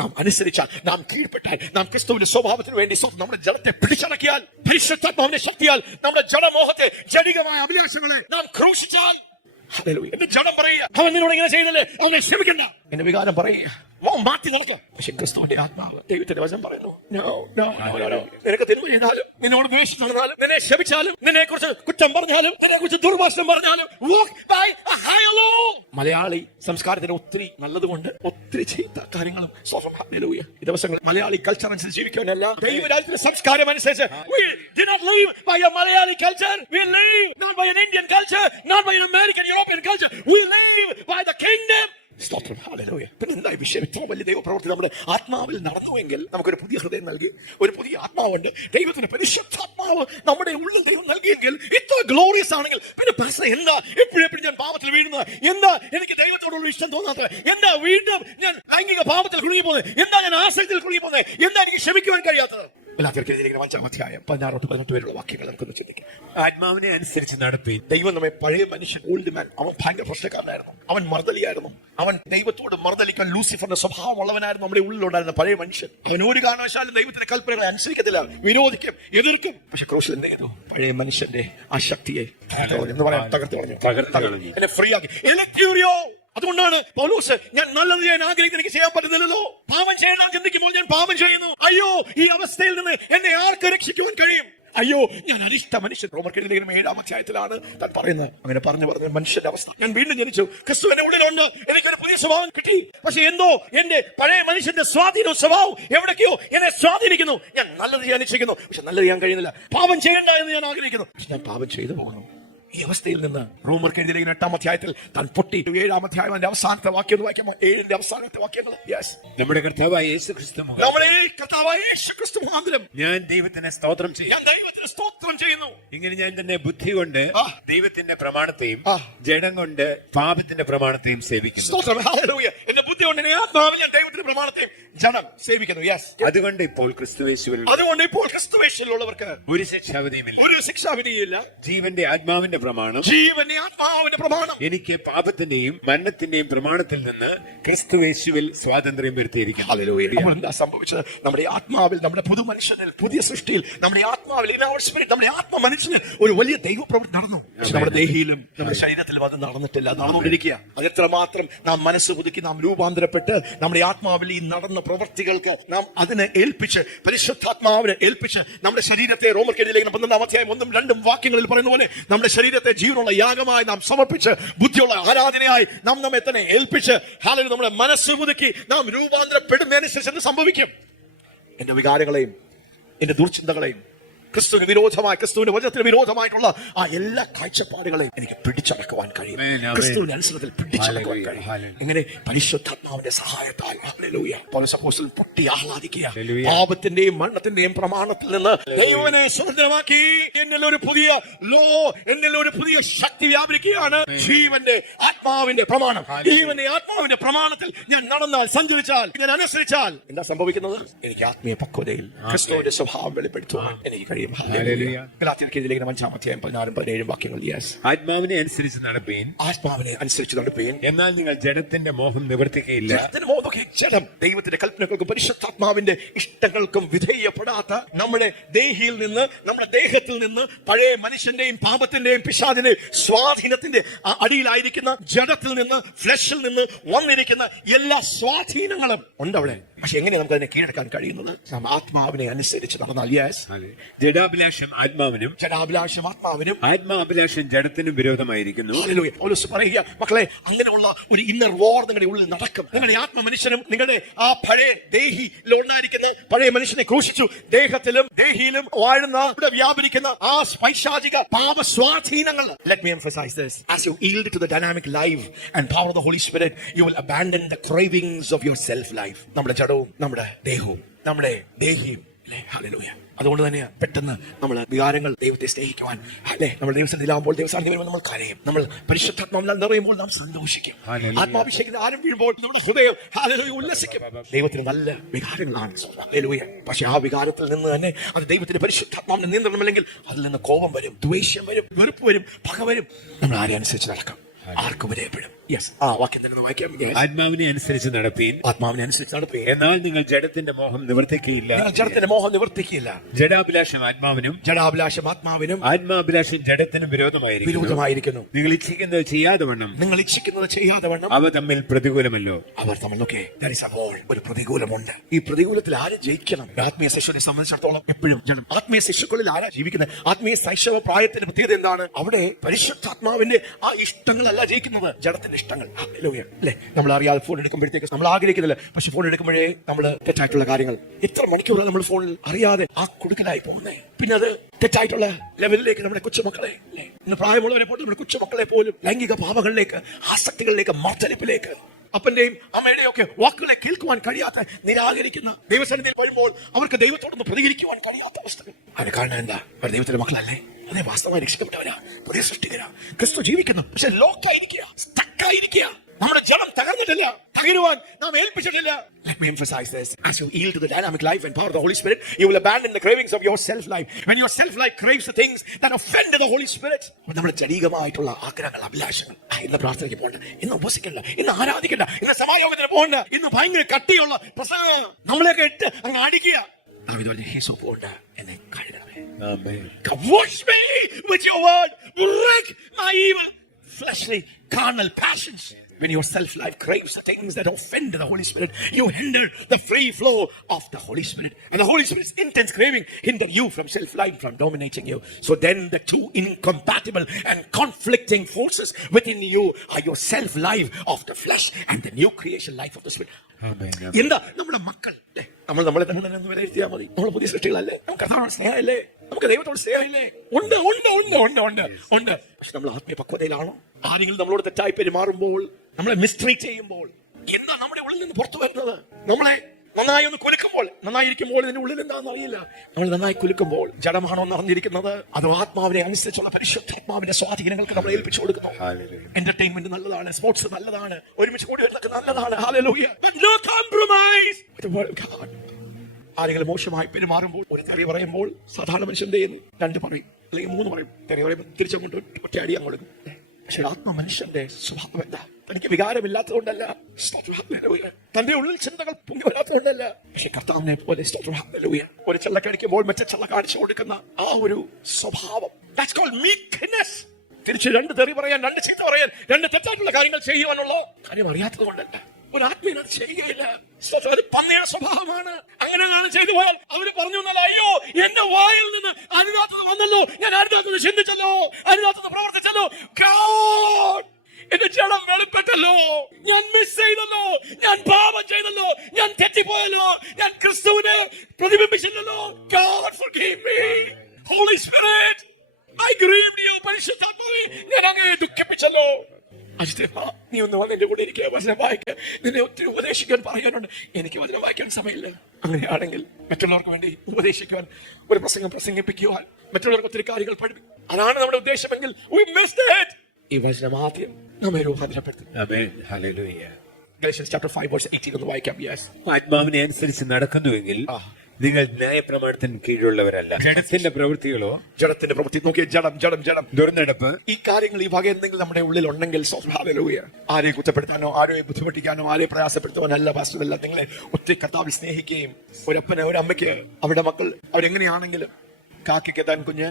നാം അനുസരിച്ചാൽ, നാം കീഴ്പ്പെട്ടാൽ, നാം ക്രിസ്തുവിന്റെ സ്വഭാവത്തിന് വേണ്ടി നമ്മുടെ ജഡത്തെ പിടിച്ചടക്കിയാൽ, പരിശുദ്ധാത്മാവിന്റെ ശക്തിയാൽ നമ്മുടെ ജഡമോഹത്തെ, ജഡികമായ അഭിലാഷങ്ങളെ നാം ക്രൂശിച്ചാൽ, എന്റെ ജഡം പറയുക, അവൻ നിന്നോട് ഇങ്ങനെ ചെയ്തല്ലേ, അവനെ ക്ഷമിക്കണ്ട. എന്റെ വികാരം പറയുക, മാറ്റി നടക്കുക. പക്ഷെ ക്രിസ്തുവിന്റെ ആത്മാവ്, ദൈവത്തിന്റെ വചനം പറയുന്നു, നിനക്ക് തിന്മ ചെയ്താലും, നിന്നോട് ദ്വേഷം നടന്നാലും, നിന്നെ ശപിച്ചാലും, നിന്നെ കുറിച്ച് കുറ്റം പറഞ്ഞാലും, നിന്നെ കുറിച്ച് ദുർഭാഷണം പറഞ്ഞാലും, മലയാളി സംസ്കാരത്തിന് ഒത്തിരി നല്ലതുകൊണ്ട് ഒത്തിരി ചീത്ത കാര്യങ്ങളും ഈ ദിവസങ്ങളിൽ മലയാളി കൾച്ചർ അനുസരിച്ച് ജീവിക്കാനല്ല, ദൈവരാജ്യത്തിന്റെ സംസ്കാരം അനുസരിച്ച്. We do not live by a Malayali culture. We live not by an Indian culture, not by an American, European culture. We live by the kingdom. സ്തോത്രം, ഹല്ലേലൂയ. പിന്നെ എന്താ വിഷയം? ഇത്രയും വലിയ ദൈവപ്രവൃത്തി നമ്മുടെ ആത്മാവിൽ നടന്നുവെങ്കിൽ നമുക്കൊരു പുതിയ ഹൃദയം നൽകി, ഒരു പുതിയ ആത്മാവുണ്ട്, ദൈവത്തിന്റെ പരിശുദ്ധാത്മാവ് നമ്മുടെ ഉള്ളിൽ ദൈവം നൽകിയെങ്കിൽ, ഇത്ര ഗ്ലോറിയസ് ആണെങ്കിൽ പിന്നെ പാസ്റ്റർ എന്താ എപ്പോഴും ഞാൻ പാപത്തിൽ വീഴുന്നത്? എന്താ എനിക്ക് ദൈവത്തോടുള്ള ഇഷ്ടം തോന്നാത്തത്? എന്താ വീണ്ടും ഞാൻ ലൈംഗിക പാപത്തിൽ കുടുങ്ങി പോകുന്നത്? എന്താ ഞാൻ ആസക്തിയിൽ കുടുങ്ങി പോകുന്നത്? എന്താ എനിക്ക് ക്ഷമിക്കുവാൻ കഴിയാത്തത്? വാക്യങ്ങൾ നമുക്കൊന്ന് ചിന്തിക്കാം. ആത്മാവിനെ അനുസരിച്ച് നടപ്പി. ദൈവം നമ്മെ, പഴയ മനുഷ്യൻ, ഓൾഡ് മാൻ, അവൻ ഭയങ്കര പ്രശ്നക്കാരനായിരുന്നു, അവൻ മർദ്ദലിയായിരുന്നു, അവൻ ദൈവത്തോട് മർദ്ദലിക്കാൻ ലൂസിഫറിന്റെ സ്വഭാവമുള്ളവനായിരുന്നു നമ്മുടെ ഉള്ളിലുണ്ടായിരുന്ന പഴയ മനുഷ്യൻ. അവൻ ഒരു കാരണവശാലും ദൈവത്തിന്റെ കൽപ്പനകളെ അനുസരിക്കത്തില്ല, വിരോധിക്കും, എതിർക്കും. പക്ഷെ ക്രൂശിൽ എന്ത് ചെയ്തു? പഴയ മനുഷ്യന്റെ ആ ശക്തിയെ എന്ന് പറയാൻ തകർത്ത് കളഞ്ഞു, എന്നെ ഫ്രീ ആക്കി. അതുകൊണ്ടാണ് പൗലോസ്, ഞാൻ നല്ലത് ചെയ്യാൻ ആഗ്രഹിക്കുന്ന എനിക്ക് ചെയ്യാൻ പറ്റുന്നില്ലല്ലോ, പാപം ചെയ്യാൻ ചിന്തിക്കുമ്പോൾ ഞാൻ പാപം ചെയ്യുന്നു. അയ്യോ, ഈ അവസ്ഥയിൽ നിന്ന് എന്നെ ആർക്ക് രക്ഷിക്കുവാൻ കഴിയും? അയ്യോ, ഞാൻ അരിഷ്ട മനുഷ്യൻ. റോമർക്കെഴുതിയ 7-ാം അധ്യായത്തിലാണ് താൻ പറയുന്നത്. അങ്ങനെ പറഞ്ഞ മനുഷ്യന്റെ അവസ്ഥ. ഞാൻ വീണ്ടും ജനിച്ചു, ക്രിസ്തു എന്റെ ഉള്ളിലുണ്ട്, എനിക്കൊരു പുതിയ സ്വഭാവം കിട്ടി. പക്ഷെ എന്തോ എന്റെ പഴയ മനുഷ്യന്റെ സ്വാധീനവും സ്വഭാവം എവിടേക്കോ എന്നെ സ്വാധീനിക്കുന്നു. ഞാൻ നല്ലത് ചെയ്യാൻ ഇച്ഛിക്കുന്നു, പക്ഷെ നല്ലത് ചെയ്യാൻ കഴിയുന്നില്ല. പാപം ചെയ്യണ്ട എന്ന് ഞാൻ ആഗ്രഹിക്കുന്നു, പക്ഷെ ഞാൻ പാപം ചെയ്തു പോകുന്നു. ഈ അവസ്ഥയിൽ നിന്ന് റോമർക്കെഴുതിയ 8-ാം അധ്യായത്തിൽ താൻ പൊട്ടി. 7-ാം അധ്യായം അതിന്റെ അവസാനത്തെ വാക്യം ഒന്ന് വായിക്കാമോ? 7-ന്റെ അവസാനത്തെ വാക്യങ്ങൾ. നമ്മുടെ കർത്താവായ യേശുക്രിസ്തു മുഖാന്തരം ഞാൻ ദൈവത്തിന് സ്തോത്രം ചെയ്യുന്നു. ഇങ്ങനെ ഞാൻ തന്നെ ബുദ്ധി കൊണ്ട് ദൈവത്തിന്റെ പ്രമാണത്തെയും ജഡം കൊണ്ട് പാപത്തിന്റെ പ്രമാണത്തെയും സേവിക്കുന്നു. എന്റെ ബുദ്ധി കൊണ്ട് ഞാൻ ദൈവത്തിന്റെ പ്രമാണത്തെയും ജഡം സേവിക്കുന്നു. അതുകൊണ്ട് ഇപ്പോൾ ക്രിസ്തുവേശുവിലുള്ളവർക്ക് ഒരു ശിക്ഷാവിധിയില്ല. ജീവന്റെ ആത്മാവിന്റെ പ്രമാണം, എനിക്ക് പാപത്തിന്റെയും മരണത്തിന്റെയും പ്രമാണത്തിൽ നിന്ന് ക്രിസ്തുവേശുവിൽ സ്വാതന്ത്ര്യം വരുത്തിയിരിക്കുന്നു. എന്താ സംഭവിച്ചത്? നമ്മുടെ ആത്മാവിൽ, നമ്മുടെ പുതു മനുഷ്യനിൽ, പുതിയ സൃഷ്ടിയിൽ, നമ്മുടെ ആത്മാവിൽ, നമ്മുടെ ആത്മ മനുഷ്യന് ഒരു വലിയ ദൈവപ്രവൃത്തി നടന്നു. പക്ഷെ നമ്മുടെ ദേഹിയിലും നമ്മുടെ ശരീരത്തിലും അത് നടന്നിട്ടില്ല, നടന്നുകൊണ്ടിരിക്കുക. അതെത്രമാത്രം നാം മനസ്സ് പുതുക്കി, നാം രൂപാന്തരപ്പെട്ട് നമ്മുടെ ആത്മാവിൽ ഈ നടന്ന പ്രവൃത്തികൾക്ക് നാം അതിനെ ഏൽപ്പിച്ച്, പരിശുദ്ധാത്മാവിനെ ഏൽപ്പിച്ച് നമ്മുടെ ശരീരത്തെ, റോമർക്കെഴുതിയ 12-ാം അധ്യായം 1-2 വാക്യങ്ങളിൽ പറയുന്ന പോലെ, നമ്മുടെ ശരീരത്തെ ജീവനുള്ള യാഗമായി നാം സമർപ്പിച്ച്, ബുദ്ധിയുള്ള ആരാധനയായി നാം നമ്മെ തന്നെ ഏൽപ്പിച്ച്, നമ്മുടെ മനസ്സ് പുതുക്കി നാം രൂപാന്തരപ്പെടുന്നതനുസരിച്ച് എന്ത് സംഭവിക്കും? എന്റെ വികാരങ്ങളെയും എന്റെ ദുർചിന്തകളെയും ക്രിസ്തുവിന് വിരോധമായി, ക്രിസ്തുവിന്റെ വചനത്തിന് വിരോധമായിട്ടുള്ള ആ എല്ലാ കാഴ്ചപ്പാടുകളെയും എനിക്ക് പിടിച്ചടക്കുവാൻ കഴിയും. ക്രിസ്തുവിന്റെ അനുസരണത്തിൽ പിടിച്ചടക്കുവാൻ കഴിയും. ഇങ്ങനെ പരിശുദ്ധാത്മാവിന്റെ സഹായത്താൽ പൗലോസ് അപ്പോസ്തലൻ പൊട്ടി ആഹ്ലാദിക്കുക. പാപത്തിന്റെയും മരണത്തിന്റെയും പ്രമാണത്തിൽ നിന്ന് ദൈവനെ സ്വതന്ത്രമാക്കി എന്നിൽ ഒരു പുതിയ എന്നിൽ ഒരു പുതിയ ശക്തി വ്യാപരിക്കുകയാണ്. ജീവന്റെ ആത്മാവിന്റെ പ്രമാണം. ജീവന്റെ ആത്മാവിന്റെ പ്രമാണത്തിൽ ഞാൻ നടന്നാൽ, സഞ്ചരിച്ചാൽ, ഞാൻ അനുസരിച്ചാൽ എന്താ സംഭവിക്കുന്നത്? എനിക്ക് ആത്മീയ പക്വതയിൽ ക്രിസ്തുവിന്റെ സ്വഭാവം വെളിപ്പെടുത്തുവാൻ എനിക്ക് കഴിയും. ആത്മാവിനെ അനുസരിച്ച് നടപ്പീൻ, എന്നാൽ നിങ്ങൾ ജഡത്തിന്റെ മോഹം നിവർത്തിക്കുകയില്ല. ജഡം ദൈവത്തിന്റെ കൽപ്പനകൾക്കും പരിശുദ്ധാത്മാവിന്റെ ഇഷ്ടങ്ങൾക്കും വിധേയപ്പെടാത്ത നമ്മുടെ ദേഹിയിൽ നിന്ന്, നമ്മുടെ ദേഹത്തിൽ നിന്ന്, പഴയ മനുഷ്യന്റെയും പാപത്തിന്റെയും പിശാചിന്റെയും സ്വാധീനത്തിന്റെ അടിയിലായിരിക്കുന്ന ജഡത്തിൽ നിന്ന്, ഫ്ലഷിൽ നിന്ന് വന്നിരിക്കുന്ന എല്ലാ സ്വാധീനങ്ങളും ഉണ്ട് അവിടെ. പക്ഷെ എങ്ങനെ നമുക്ക് അതിനെ കീഴടക്കാൻ കഴിയുന്നത്? നാം ആത്മാവിനെ അനുസരിച്ച് നടന്നാൽ. ജഡാഭിലാഷം ആത്മാവിനും, ആത്മാഭിലാഷം ജഡത്തിനും വിരോധമായിരിക്കുന്നു. പറയുക, മക്കളെ, അങ്ങനെയുള്ള ഒരു ഇന്നർ വാർ നിങ്ങളുടെ ഉള്ളിൽ നടക്കും. നിങ്ങളുടെ ആത്മ മനുഷ്യനും നിങ്ങളുടെ ആ പഴയ ദേഹിയിലുണ്ടായിരിക്കുന്ന പഴയ മനുഷ്യനെ ക്രൂശിച്ചു. ദേഹത്തിലും ദേഹിയിലും വാഴുന്ന, ഇവിടെ വ്യാപരിക്കുന്ന ആ പൈശാചിക പാപസ്വാധീനങ്ങൾ. Let me emphasize this. As you yield to the dynamic life and power of the Holy Spirit, you will abandon the cravings of your self life. നമ്മുടെ ജഡവും നമ്മുടെ ദേഹവും നമ്മുടെ ദേഹിയും അല്ലേ? ഹല്ലേലൂയ. അതുകൊണ്ട് തന്നെ പെട്ടെന്ന് നമ്മൾ വികാരങ്ങൾ ദൈവത്തെ സ്നേഹിക്കുവാൻ അല്ലെ നമ്മൾ ദൈവസ്ഥനിലാകുമ്പോൾ ദൈവസ്ഥാനത്ത് വരുമ്പോൾ നമ്മൾ കരയും. നമ്മൾ പരിശുദ്ധാത്മാവിനാൽ നിറയുമ്പോൾ നാം സന്തോഷിക്കും. ആത്മാഭിഷേകത്തിന് ആരും വീഴുമ്പോൾ നമ്മുടെ ഹൃദയം ഹല്ലേലൂയ ഉല്ലസിക്കും. ദൈവത്തിന് നല്ല വികാരങ്ങളാണ്. ഹല്ലേലൂയ. പക്ഷെ ആ വികാരത്തിൽ നിന്ന് തന്നെ അത് ദൈവത്തിന്റെ പരിശുദ്ധാത്മാവിന്റെ നിയന്ത്രണമല്ലെങ്കിൽ അതിൽ നിന്ന് കോപം വരും, ദ്വേഷം വരും, വെറുപ്പ് വരും, പക വരും. നമ്മൾ ആരെ അനുസരിച്ച് നടക്കാം? ആർക്കും വിധേയപ്പെടും. യെസ്, ആ വാക്യം തന്നെ വായിക്കാം. ആത്മാവിനെ അനുസരിച്ച് നടപ്പീൻ, ആത്മാവിനെ അനുസരിച്ച് നടപ്പീൻ, എന്നാൽ നിങ്ങൾ ജഡത്തിന്റെ മോഹം നിവർത്തിക്കുകയില്ല. ജഡത്തിന്റെ മോഹം നിവർത്തിക്കില്ല. ജഡാഭിലാഷം ആത്മാവിനും ജഡാഭിലാഷം ആത്മാവിനും ആത്മാഭിലാഷം ജഡത്തിനും വിരോധമായിരിക്കുന്നു. നിങ്ങൾ ഇച്ഛിക്കുന്നത് ചെയ്യാതെ വണ്ണം അവ തമ്മിൽ പ്രതികൂലമല്ലോ. അവർ തമ്മിൽ ഒരു പ്രതികൂലമുണ്ട്. ഈ പ്രതികൂലത്തിൽ ആര് ജയിക്കണം? ആത്മീയ ശിശുവിനെ സംബന്ധിച്ചിടത്തോളം എപ്പോഴും ജനം. ആത്മീയ ശിശുക്കളിൽ ആരാ ജീവിക്കുന്നത്? ആത്മീയ ശൈശവ പ്രായത്തിന്റെ പ്രത്യേകത എന്താണ്? അവിടെ പരിശുദ്ധാത്മാവിന്റെ ആ ഇഷ്ടങ്ങളല്ല ജയിക്കുന്നത്, ജഡത്തിന്റെ ഇഷ്ടങ്ങൾ. അല്ലെ, നമ്മൾ അറിയാതെ ഫോൺ എടുക്കുമ്പോഴത്തേക്ക് നമ്മൾ ആഗ്രഹിക്കുന്നില്ല, പക്ഷെ ഫോൺ എടുക്കുമ്പോഴേ നമ്മൾ തെറ്റായിട്ടുള്ള കാര്യങ്ങൾ എത്ര മണിക്കൂറാണ് നമ്മൾ ഫോണിൽ അറിയാതെ ആ കുടുക്കലായി പോകുന്നത്. പിന്നെ അത് തെറ്റായിട്ടുള്ള ലെവലിലേക്ക് നമ്മുടെ കൊച്ചുമക്കളെ, ഇന്ന് പ്രായമുള്ളവരെ പോലും നമ്മുടെ കൊച്ചുമക്കളെ പോലും ലൈംഗിക പാപങ്ങളിലേക്ക്, ആസക്തികളിലേക്ക്, മർദ്ദനത്തിലേക്ക്, അപ്പന്റെയും അമ്മയുടെയും ഒക്കെ വാക്കുകളെ കേൾക്കുവാൻ കഴിയാത്ത, നിരാകരിക്കുന്ന, ദൈവസന്നിധിയിൽ വരുമ്പോൾ അവർക്ക് ദൈവത്തോടൊന്ന് പ്രതികരിക്കുവാൻ കഴിയാത്ത അവസ്ഥകൾ. അതിന് കാരണം എന്താ? അവർ ദൈവത്തിന്റെ മക്കളല്ലേ? അതേ, വാസ്തവമായി രക്ഷിക്കപ്പെട്ടവരാ, പുതിയ സൃഷ്ടികരാ, ക്രിസ്തു ജീവിക്കുന്നു. പക്ഷെ ലോക്കായിരിക്കുക, സ്റ്റക്കായിരിക്കുക. നമ്മുടെ ജനം തകർന്നിട്ടില്ല, തകരുവാൻ നാം ഏൽപ്പിച്ചിട്ടില്ല. Let me emphasize this. As you yield to the dynamic life and power of the Holy Spirit, you will abandon the cravings of your self-life. When your self-life craves the things that offend the Holy Spirit, നമ്മുടെ ജഡീകമായിട്ടുള്ള ആഗ്രഹങ്ങൾ, അഭിലാഷങ്ങൾ, ഇന്ന് പ്രാർത്ഥനയ്ക്ക് പോകണ്ട, ഇന്ന് ഉപസിക്കണ്ട, ഇന്ന് ആരാധിക്കണ്ട, ഇന്ന് സമായോഗത്തിന് പോകണ്ട, ഇന്ന് ഭയങ്കര കട്ടിയുള്ള പ്രസംഗം നമ്മളെയൊക്കെ ഇട്ട് അങ്ങ് അടിക്കുക. എന്നെ കഴുകണമേ. Wash me with your word. Break my evil fleshly carnal passions. When your self-life craves the things that offend the Holy Spirit, you hinder the free flow of the Holy Spirit. And the Holy Spirit's intense craving hinder you from self-life, from dominating you. So then the two incompatible and conflicting forces within you are your self-life of the flesh and the new creation life of the Spirit. എന്താ നമ്മുടെ മക്കൾ? നമ്മളെ തന്നെ വിലയിരുത്തിയാൽ മതി. നമ്മൾ പുതിയ സൃഷ്ടികളല്ലേ? നമുക്ക് കർത്താവിനോട് സ്നേഹമില്ലേ? നമുക്ക് ദൈവത്തോട് സ്നേഹമില്ലേ? ഉണ്ട് ഉണ്ട് ഉണ്ട് ഉണ്ട് ഉണ്ട് ഉണ്ട്. പക്ഷെ നമ്മൾ ആത്മീയ പക്വതയിലാണോ? ആരെങ്കിലും നമ്മളോട് തെറ്റായി പെരുമാറുമ്പോൾ, നമ്മളെ മിസ്ട്രീറ്റ് ചെയ്യുമ്പോൾ എന്താ നമ്മുടെ ഉള്ളിൽ നിന്ന് പുറത്തു വരുന്നത്? നമ്മളെ നന്നായി ഒന്ന് കുലുക്കുമ്പോൾ, നന്നായിരിക്കുമ്പോൾ ഇതിന്റെ ഉള്ളിൽ എന്താണെന്ന് അറിയില്ല. നമ്മൾ നന്നായി കുലുക്കുമ്പോൾ ജഡമാണോ അറിഞ്ഞിരിക്കുന്നത്? അത് ആത്മാവിനെ അനുസരിച്ചുള്ള പരിശുദ്ധാത്മാവിന്റെ സ്വാധീനങ്ങൾക്ക് നമ്മൾ ഏൽപ്പിച്ചു കൊടുക്കുന്നു. എന്റർടൈൻമെന്റ് നല്ലതാണ്, സ്പോർട്സ് നല്ലതാണ്, ഒരുമിച്ച് കൂടി വരുന്നതൊക്കെ നല്ലതാണ്. Hallelujah. But no compromise with the word of God. ആരെങ്കിലും മോശമായി പെരുമാറുമ്പോൾ, ഒരു തെറി പറയുമ്പോൾ സാധാരണ മനുഷ്യൻ രണ്ട് പറയും, അല്ലെങ്കിൽ മൂന്ന് പറയും. തെറി പറയുമ്പോൾ തിരിച്ചങ്ങോട്ട് ഒറ്റ അടി അങ്ങോട്ട്. പക്ഷെ ആത്മ മനുഷ്യന്റെ സ്വഭാവം എന്താ? തനിക്ക് വികാരമില്ലാത്തതുകൊണ്ടല്ല, തന്റെ ഉള്ളിൽ ചിന്തകൾ പൊങ്ങി വരാത്തതുകൊണ്ടല്ല. പക്ഷെ കർത്താവിനെ പോലെ ഒരു ചെള്ളക്കടിക്കുമ്പോൾ മറ്റേ ചെള്ള കാണിച്ചു കൊടുക്കുന്ന ആ ഒരു സ്വഭാവം, that's called meekness. തിരിച്ച് രണ്ട് തെറി പറയാൻ, രണ്ട് ചീത്ത പറയാൻ, രണ്ട് തെറ്റായിട്ടുള്ള കാര്യങ്ങൾ ചെയ്യുവാനുള്ള കാര്യം അറിയാത്തത് കൊണ്ടല്ല. ഒരു ആത്മീയത ചെയ്യുകയില്ല. പന്നിയുടെ സ്വഭാവമാണ്. അങ്ങനെ ചെയ്തു പോയാൽ അവര് പറഞ്ഞു, അയ്യോ എന്റെ വായിൽ നിന്ന് അരുതാത്തത് വന്നല്ലോ, ഞാൻ അരുതാത്തത് ചിന്തിച്ചല്ലോ, അരുതാത്തത് പ്രവർത്തിച്ചല്ലോ, എന്റെ ജഡം വെളിപ്പെട്ടല്ലോ, ഞാൻ മിസ് ചെയ്തല്ലോ, ഞാൻ പാപം ചെയ്തല്ലോ, ഞാൻ തെറ്റിപ്പോയല്ലോ, ഞാൻ ക്രിസ്തുവിനെ പ്രതിബിംബിച്ചില്ലല്ലോ. God forgive me. Holy Spirit, I grieved you. പരിശുദ്ധാത്മാവേ, ഞാൻ അങ്ങയെ ദുഃഖിപ്പിച്ചല്ലോ. നീ ഒന്ന് വന്ന് എന്റെ കൂടെ ഇരിക്കുക, വചനം വായിക്കുക. നിന്നെ ഒത്തിരി ഉപദേശിക്കാൻ പറയാനുണ്ട്. എനിക്ക് വചനം വായിക്കാൻ സമയമില്ല. അങ്ങനെയാണെങ്കിൽ മറ്റുള്ളവർക്ക് വേണ്ടി ഉപദേശിക്കുവാൻ, ഒരു പ്രസംഗം പ്രസംഗിപ്പിക്കുവാൻ, മറ്റുള്ളവർക്ക് ഒത്തിരി കാര്യങ്ങൾ പഠിപ്പിക്കും, അതാണ് നമ്മുടെ ഉദ്ദേശമെങ്കിൽ we missed it. ഈ വചനം ആദ്യം നമ്മെ രൂപാന്തരപ്പെടുത്തും. Galatians chapter 5 verse 18 ഒന്ന് വായിക്കാം. Yes. ആത്മാവിനെ അനുസരിച്ച് നടക്കുന്നുവെങ്കിൽ നിങ്ങൾ ന്യായപ്രമാണത്തിന് കീഴിലുള്ളവരല്ല. ജഡത്തിന്റെ പ്രവൃത്തികളോ, ജഡത്തിന്റെ പ്രവൃത്തി നോക്കിയ ജഡം ജഡം ജഡം ദുർനടപ്പ്, ഈ കാര്യങ്ങൾ, ഈ വക എന്തെങ്കിലും നമ്മുടെ ഉള്ളിൽ ഉണ്ടെങ്കിൽ ആരെയും കുറ്റപ്പെടുത്താനോ, ആരെയും ബുദ്ധിമുട്ടിക്കാനോ, ആരെയും പ്രയാസപ്പെടുത്തുവാനല്ല പാസ്റ്ററല്ല. നിങ്ങളെ ഒത്തിരി കർത്താവിൽ സ്നേഹിക്കുകയും, ഒരപ്പന് ഒരമ്മയ്ക്ക് അവരുടെ മക്കൾ അവരെങ്ങനെയാണെങ്കിലും, കാക്കയ്ക്ക് താൻ കുഞ്ഞ്,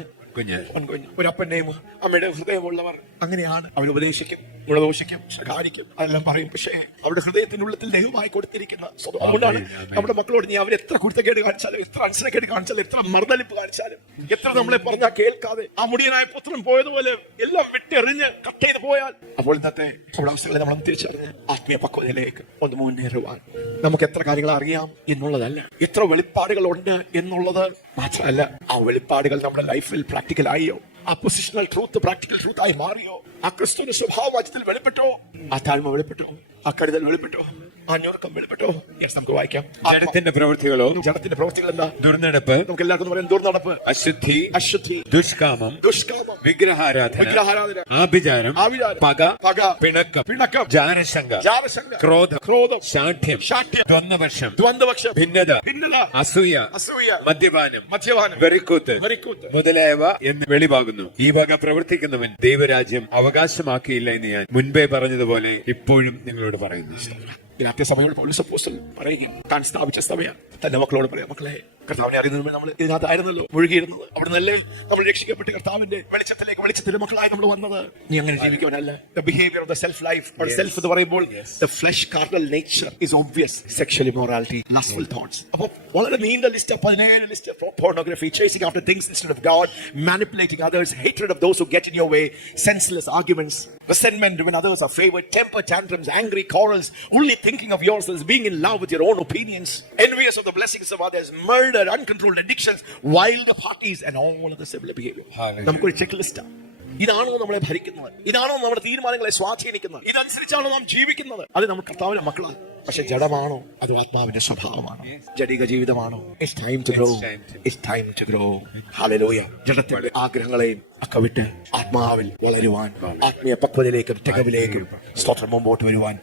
ഒരപ്പന്റെയും അമ്മയുടെ ഹൃദയമുള്ളവർ അങ്ങനെയാണ്. അവർ ഉപദേശിക്കും, ഗുണദോഷിക്കും, ശകാരിക്കും, അതെല്ലാം പറയും. പക്ഷേ അവരുടെ ഹൃദയത്തിനുള്ളത്തിൽ ദൈവമായി കൊടുത്തിരിക്കുന്ന സ്വഭാവമാണ് നമ്മുടെ മക്കളോട് നീ അവരെത്ര കുരുത്തക്കേട് കാണിച്ചാലും, എത്ര അനുസരണക്കേട് കാണിച്ചാലും, എത്ര മർദ്ദലിപ്പ് കാണിച്ചാലും, എത്ര നമ്മളെ പറഞ്ഞാൽ കേൾക്കാതെ ആ മുടിയനായ പുത്രൻ പോയതുപോലെ എല്ലാം വിട്ടെറിഞ്ഞ് കട്ട് ചെയ്ത് പോയാൽ, അപ്പോൾ ഇന്നത്തെ നമ്മുടെ അവസ്ഥകളെ നമ്മളൊന്ന് തിരിച്ചറിഞ്ഞ് ആത്മീയ പക്വതയിലേക്ക് ഒന്ന് മുന്നേറുവാൻ. നമുക്ക് എത്ര കാര്യങ്ങൾ അറിയാം എന്നുള്ളതല്ല, എത്ര വെളിപ്പാടുകളുണ്ട് എന്നുള്ളത് മാത്രമല്ല, ആ വെളിപ്പാടുകൾ നമ്മുടെ ലൈഫിൽ പ്രാക്ടിക്കലായോ, ആ പൊസിഷണൽ ട്രൂത്ത് പ്രാക്ടിക്കൽ ട്രൂത്ത് ആയി മാറിയോ, ആ ക്രിസ്തുവിന്റെ സ്വഭാവവാചത്തിൽ വെളിപ്പെട്ടോ, ആ താഴ്മ വെളിപ്പെട്ടോ, ആ കരുതൽ വെളിപ്പെട്ടോ, ആ ഞൊർക്കം വെളിപ്പെട്ടോ. യെസ്, നമുക്ക് വായിക്കാം. ജഡത്തിന്റെ പ്രവൃത്തികളോ, ജഡത്തിന്റെ പ്രവൃത്തികൾ എന്താ? ദുർനടപ്പ്, നമുക്ക് എല്ലാവർക്കും പറയാം, ദുർനടപ്പ്, അശുദ്ധി, അശുദ്ധി, ദുഷ്കാമം, ദുഷ്കാമം, വിഗ്രഹാരാധന, വിഗ്രഹാരാധന, ആഭിചാരം, ആഭിചാരം, പക, പക, പിണക്കം, പിണക്കം, ജാരശങ്ക, ജാരശങ്ക, ക്രോധം, ക്രോധം, ശാഠ്യം, ശാഠ്യം, ദ്വന്ദ്വപക്ഷം, ദ്വന്ദ്വപക്ഷം, ഭിന്നത, ഭിന്നത, അസൂയ, അസൂയ, മദ്യപാനം, മദ്യപാനം, വെറിക്കൂത്ത്, വെറിക്കൂത്ത് മുതലായവ എന്ന് വെളിവാകുന്നു. ഈ വക പ്രവർത്തിക്കുന്നവൻ ദൈവരാജ്യം അവകാശമാക്കിയില്ല എന്ന് ഞാൻ മുൻപേ പറഞ്ഞതുപോലെ ഇപ്പോഴും നിങ്ങളോട് പറയുന്നു. ഇതിനകത്തെ സഭയോട് പൗലോസ് അപ്പോസ്തലൻ പറയുകയും താൻ സ്ഥാപിച്ച സഭയാണ് തന്റെ മക്കളോട് പറയാം, മക്കളെ, കർത്താവിനെ അറിയുന്നതിന് മുമ്പ് നമ്മൾ ഇതിനകത്തായിരുന്നല്ലോ മുഴുകിയിരുന്നത്. അവിടെ നല്ല നമ്മൾ രക്ഷിക്കപ്പെട്ട് കർത്താവിന്റെ വെളിച്ചത്തിന്റെ മക്കളായി നമ്മൾ വന്നത്. നീ അങ്ങനെ ജീവിക്കുവാനല്ല. The behavior of the self life or self എന്ന് പറയുമ്പോൾ the flesh carnal nature is obvious. Sexual immorality, lustful thoughts. അപ്പോൾ വളരെ നീണ്ട list, 17 list. Pornography, chasing after things instead of God, manipulating others, hatred of those who get in your way, senseless arguments, resentment when others are favored, temper tantrums, angry quarrels, only thinking of yourselves, being in love with your own opinions, envious of the blessings of others, murder, uncontrolled addictions, wild parties, and all of the similar behavior. നമുക്കൊരു check ലിസ്റ്റാണ്. ഇതാണോ നമ്മളെ ഭരിക്കുന്നത്? ഇതാണോ നമ്മുടെ തീരുമാനങ്ങളെ സ്വാധീനിക്കുന്നത്? ഇതനുസരിച്ചാണോ നാം ജീവിക്കുന്നത്? അത് നമ്മൾ കർത്താവിന്റെ മക്കളാണ്. പക്ഷെ ജഡമാണോ അതോ ആത്മാവിന്റെ സ്വഭാവമാണോ? ജഡിക ജീവിതമാണോ? It's time to grow. It's time to grow. Hallelujah. ജഡത്തിന്റെ ആഗ്രഹങ്ങളെയും ഒക്കെ വിട്ട് ആത്മാവിൽ വളരുവാൻ, ആത്മീയ പക്വതയിലേക്കും തികവിലേക്കും സ്തോത്രം മുമ്പോട്ട് വരുവാൻ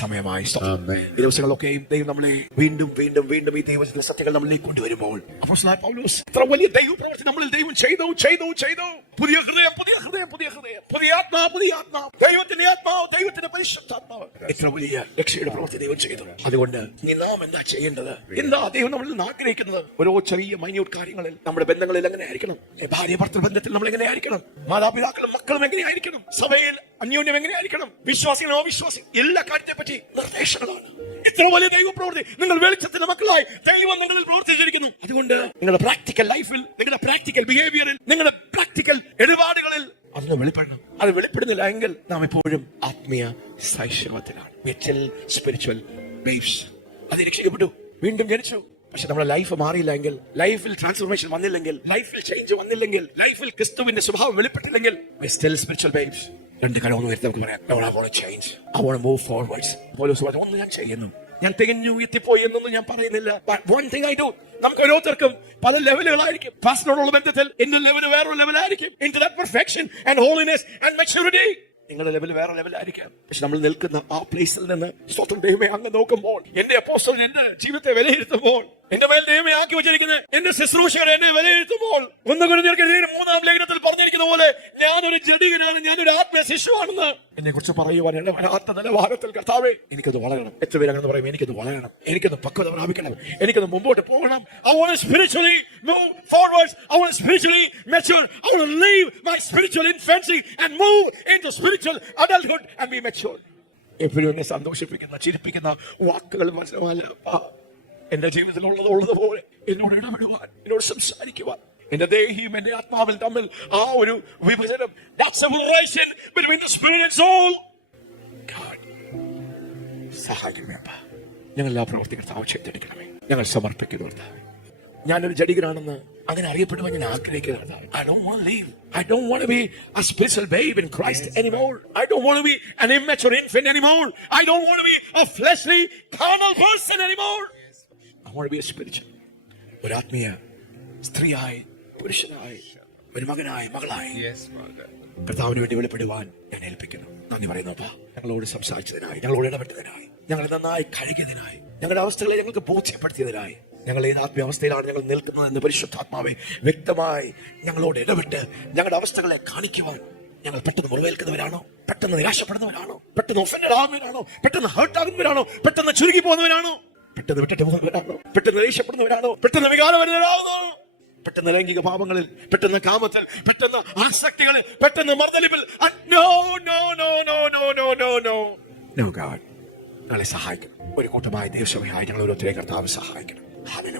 സമയമായി. ഈ ദിവസങ്ങളൊക്കെയും ദൈവം നമ്മളെ വീണ്ടും വീണ്ടും വീണ്ടും ഈ ദൈവത്തിന്റെ സത്യങ്ങൾ നമ്മളിലേക്ക് കൊണ്ടുവരുമ്പോൾ അപ്പോസ്തലനായ പൗലോസ് ഇത്ര വലിയ ദൈവപ്രവൃത്തി നമ്മളിൽ ദൈവം ചെയ്തു. പുതിയ ഹൃദയം, പുതിയ ഹൃദയം, പുതിയ ഹൃദയം, പുതിയ ആത്മാവ്, പുതിയ ആത്മാവ്, ദൈവത്തിന്റെ ആത്മാവ്, ദൈവത്തിന്റെ പരിശുദ്ധാത്മാവ്. ഇത്ര വലിയ രക്ഷയുടെ പ്രവൃത്തി ദൈവം ചെയ്തു. അതുകൊണ്ട് നാം എന്താ ചെയ്യേണ്ടത്? എന്താ ദൈവം നമ്മളിൽ നിന്ന് ആഗ്രഹിക്കുന്നത്? ഓരോ ചെറിയ മൈന്യൂട്ട് കാര്യങ്ങളിൽ, നമ്മുടെ ബന്ധങ്ങളിൽ എങ്ങനെ ആയിരിക്കണം? ഭാര്യ ഭർത്തൃ ബന്ധത്തിൽ നമ്മൾ എങ്ങനെ ആയിരിക്കണം? മാതാപിതാക്കളും മക്കളും എങ്ങനെയായിരിക്കണം? സഭയിൽ അന്യോന്യം എങ്ങനെയായിരിക്കണം? വിശ്വാസികളും അവിശ്വാസികളും എല്ലാ കാര്യത്തെ പറ്റി നിർദ്ദേശങ്ങളാണ്. ഇത്ര വലിയ ദൈവപ്രവൃത്തി നിങ്ങൾ വെളിച്ചത്തിന്റെ മക്കളായി ദൈവം നിങ്ങളിൽ പ്രവർത്തിച്ചിരിക്കുന്നു. അതുകൊണ്ട് നിങ്ങളുടെ പ്രാക്ടിക്കൽ ലൈഫിൽ, നിങ്ങളുടെ പ്രാക്ടിക്കൽ ബിഹേവിയറിൽ, നിങ്ങളുടെ പ്രാക്ടിക്കൽ ഇടപാടുകളിൽ അതിന് വെളിപ്പെടണം. അത് വെളിപ്പെടുന്നില്ല എങ്കിൽ നാം എപ്പോഴും ആത്മീയ ശൈശവത്തിലാണ്. Spiritual babes. അത് രക്ഷിക്കപ്പെട്ടു, വീണ്ടും ജനിച്ചു. പക്ഷെ നമ്മുടെ ലൈഫ് മാറിയില്ല എങ്കിൽ, ലൈഫിൽ ട്രാൻസ്ഫോർമേഷൻ വന്നില്ലെങ്കിൽ, ലൈഫിൽ ചേഞ്ച് വന്നില്ലെങ്കിൽ, ലൈഫിൽ ക്രിസ്തുവിന്റെ സ്വഭാവം വെളിപ്പെട്ടില്ലെങ്കിൽ, still spiritual babes. രണ്ട് കടന്നു ഉയർത്തി നമുക്ക് പറയാം, I want to change. I want to move forwards. പൗലോസ് പറഞ്ഞു, ഒന്ന് ഞാൻ ചെയ്യുന്നു, ഞാൻ തികഞ്ഞു എത്തിപ്പോയി എന്നൊന്നും ഞാൻ പറയുന്നില്ല. One thing I do. നമുക്ക് ഓരോരുത്തർക്കും പല ലെവലുകളായിരിക്കും. പാസ്റ്ററോടുള്ള ബന്ധത്തിൽ എന്റെ ലെവൽ വേറൊരു ലെവലായിരിക്കും. Into that perfection and holiness and maturity. നിങ്ങളുടെ ലെവൽ വേറെ ലെവലായിരിക്കാം. പക്ഷെ നമ്മൾ നിൽക്കുന്ന ആ പ്ലേസിൽ നിന്ന് സ്വന്തം ദൈവമേ അങ്ങ് നോക്കുമ്പോൾ, എന്റെ അപ്പോസ്തലൻ എന്റെ ജീവിതത്തെ വിലയിരുത്തുമ്പോൾ, എന്റെ മേൽ ദൈവമേ ആക്കി വെച്ചിരിക്കുന്ന എന്റെ ശുശ്രൂഷകർ എന്നെ വിലയിരുത്തുമ്പോൾ, 1 കൊരിന്ത്യർ 3-ാം ലേഖനത്തിൽ പറഞ്ഞിരിക്കുന്ന പോലെ ഞാനൊരു ജഡികനാണ്, ഞാനൊരു ആത്മീയ ശിശുവാണെന്ന് എന്നെ കുറിച്ച് പറയുവാൻ എന്റെ ആത്മനിലവാരത്തിൽ കർത്താവേ എനിക്കത് വളരണം. എത്ര പേരങ്ങനെ പറയും, എനിക്കത് വളരണം, എനിക്കത് പക്വത പ്രാപിക്കണം, എനിക്കത് മുമ്പോട്ട് പോകണം. I want to spiritually move forwards. I want to spiritually mature. I want to leave my spiritual infancy and move into spiritual adulthood and be mature. എപ്പോഴും എന്നെ സന്തോഷിപ്പിക്കുന്ന, ചിരിപ്പിക്കുന്ന വാക്കുകൾ മനസ്സിലാവാൻ, എന്റെ ജീവിതത്തിൽ ഉള്ളതുപോലെ എന്നോട് ഇടപെടുവാൻ, എന്നോട് സംസാരിക്കുവാൻ, എന്റെ ദേഹിയും എന്റെ ആത്മാവിൽ തമ്മിൽ ആ ഒരു വിഭജനം, that separation between the spirit and soul. God, സഹായിക്കണമേ അപ്പാ. ഞങ്ങൾ എല്ലാ പ്രവർത്തി കർത്താവ് ചെയ്തെടുക്കണമേ. ഞങ്ങൾ സമർപ്പിക്കുന്നു കർത്താവേ. ഞാനൊരു ജഡികനാണെന്ന് അങ്ങനെ അറിയപ്പെടുവാൻ ഞാൻ ആഗ്രഹിക്കുന്നത്. I don't want to leave. I don't want to be a spiritual babe in Christ anymore. I don't want to be an immature infant anymore. I don't want to be a fleshly carnal person anymore. I want to be a spiritual. ഒരു ആത്മീയ സ്ത്രീയായി, പുരുഷനായി, ഒരു മകനായി, മകളായി കർത്താവിന് വേണ്ടി വെളിപ്പെടുവാൻ ഞാൻ ഏൽപ്പിക്കുന്നു. നന്ദി പറയുന്നു അപ്പാ, ഞങ്ങളോട് സംസാരിച്ചതിനായി, ഞങ്ങളോട് ഇടപെട്ടതിനായി, ഞങ്ങളെ നന്നായി കഴുകിയതിനായി, ഞങ്ങളുടെ അവസ്ഥകളെ ഞങ്ങൾക്ക് ബോധ്യപ്പെടുത്തിയതിനായി, ഞങ്ങൾ ഏത് ആത്മീയാവസ്ഥയിലാണ് ഞങ്ങൾ നിൽക്കുന്നത് എന്ന് പരിശുദ്ധാത്മാവെ വ്യക്തമായി ഞങ്ങളോട് ഇടപെട്ട് ഞങ്ങളുടെ അവസ്ഥകളെ കാണിക്കുവാൻ. ഞങ്ങൾ പെട്ടെന്ന് മുറിവേൽക്കുന്നവരാണോ, പെട്ടെന്ന് നിരാശപ്പെടുന്നവരാണോ, പെട്ടെന്ന് ഒഫൻഡഡ് ആകുന്നവരാണോ, പെട്ടെന്ന് ഹേർട്ട് ആകുന്നവരാണോ, പെട്ടെന്ന് ചുരുങ്ങി പോകുന്നവരാണോ, പെട്ടെന്ന് വിട്ടിട്ട് പോകുന്നവരാണോ, പെട്ടെന്ന് ദേഷ്യപ്പെടുന്നവരാണോ, പെട്ടെന്ന് വികാരവരുന്നവരാണോ, പെട്ടെന്ന് ലൈംഗിക പാപങ്ങളിൽ, പെട്ടെന്ന് കാമത്തിൽ, പെട്ടെന്ന് ആസക്തികളിൽ, പെട്ടെന്ന് മർദ്ദലിപ്പിൽ. No God, ഞങ്ങളെ സഹായിക്കണം. ഒരു കൂട്ടമായ ദേവസഭയായി ഞങ്ങൾ ഓരോരുത്തരെ കർത്താവ് സഹായിക്കണം.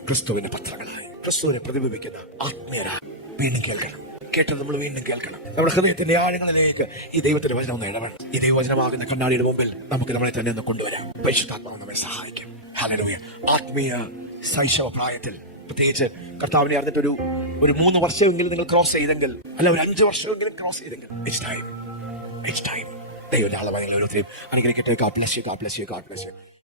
ക്രിസ്തുവിന്റെ പത്രങ്ങളായി, ക്രിസ്തുവിനെ പ്രതിബിംബിക്കുന്ന ആത്മീയരായി വീണ്ടും കേൾക്കണം. കേട്ടത് നമ്മൾ വീണ്ടും കേൾക്കണം. നമ്മുടെ ഹൃദയത്തിന്റെ ആഴങ്ങളിലേക്ക് ഈ ദൈവത്തിന്റെ വചനം ഒന്ന് ഇടപെടണം. ഈ ദൈവവചനമാകുന്ന കണ്ണാടിയുടെ മുമ്പിൽ നമുക്ക് നമ്മളെ തന്നെ ഒന്ന് കൊണ്ടുവരാം. പരിശുദ്ധാത്മാവ് നമ്മെ സഹായിക്കും. ഹല്ലേലൂയ. ആത്മീയ ശൈശവ പ്രായത്തിൽ പ്രത്യേകിച്ച് കർത്താവിനെ അറിഞ്ഞിട്ട് ഒരു 3 വർഷമെങ്കിലും നിങ്ങൾ ക്രോസ് ചെയ്തെങ്കിൽ, അല്ല ഒരു 5 വർഷമെങ്കിലും ക്രോസ് ചെയ്തെങ്കിൽ, it's time. ദൈവത്തിന്റെ ആളെ നിങ്ങൾ ഓരോരുത്തരെയും അനുഗ്രഹിക്കട്ടെ. God bless you, God bless you, God bless you.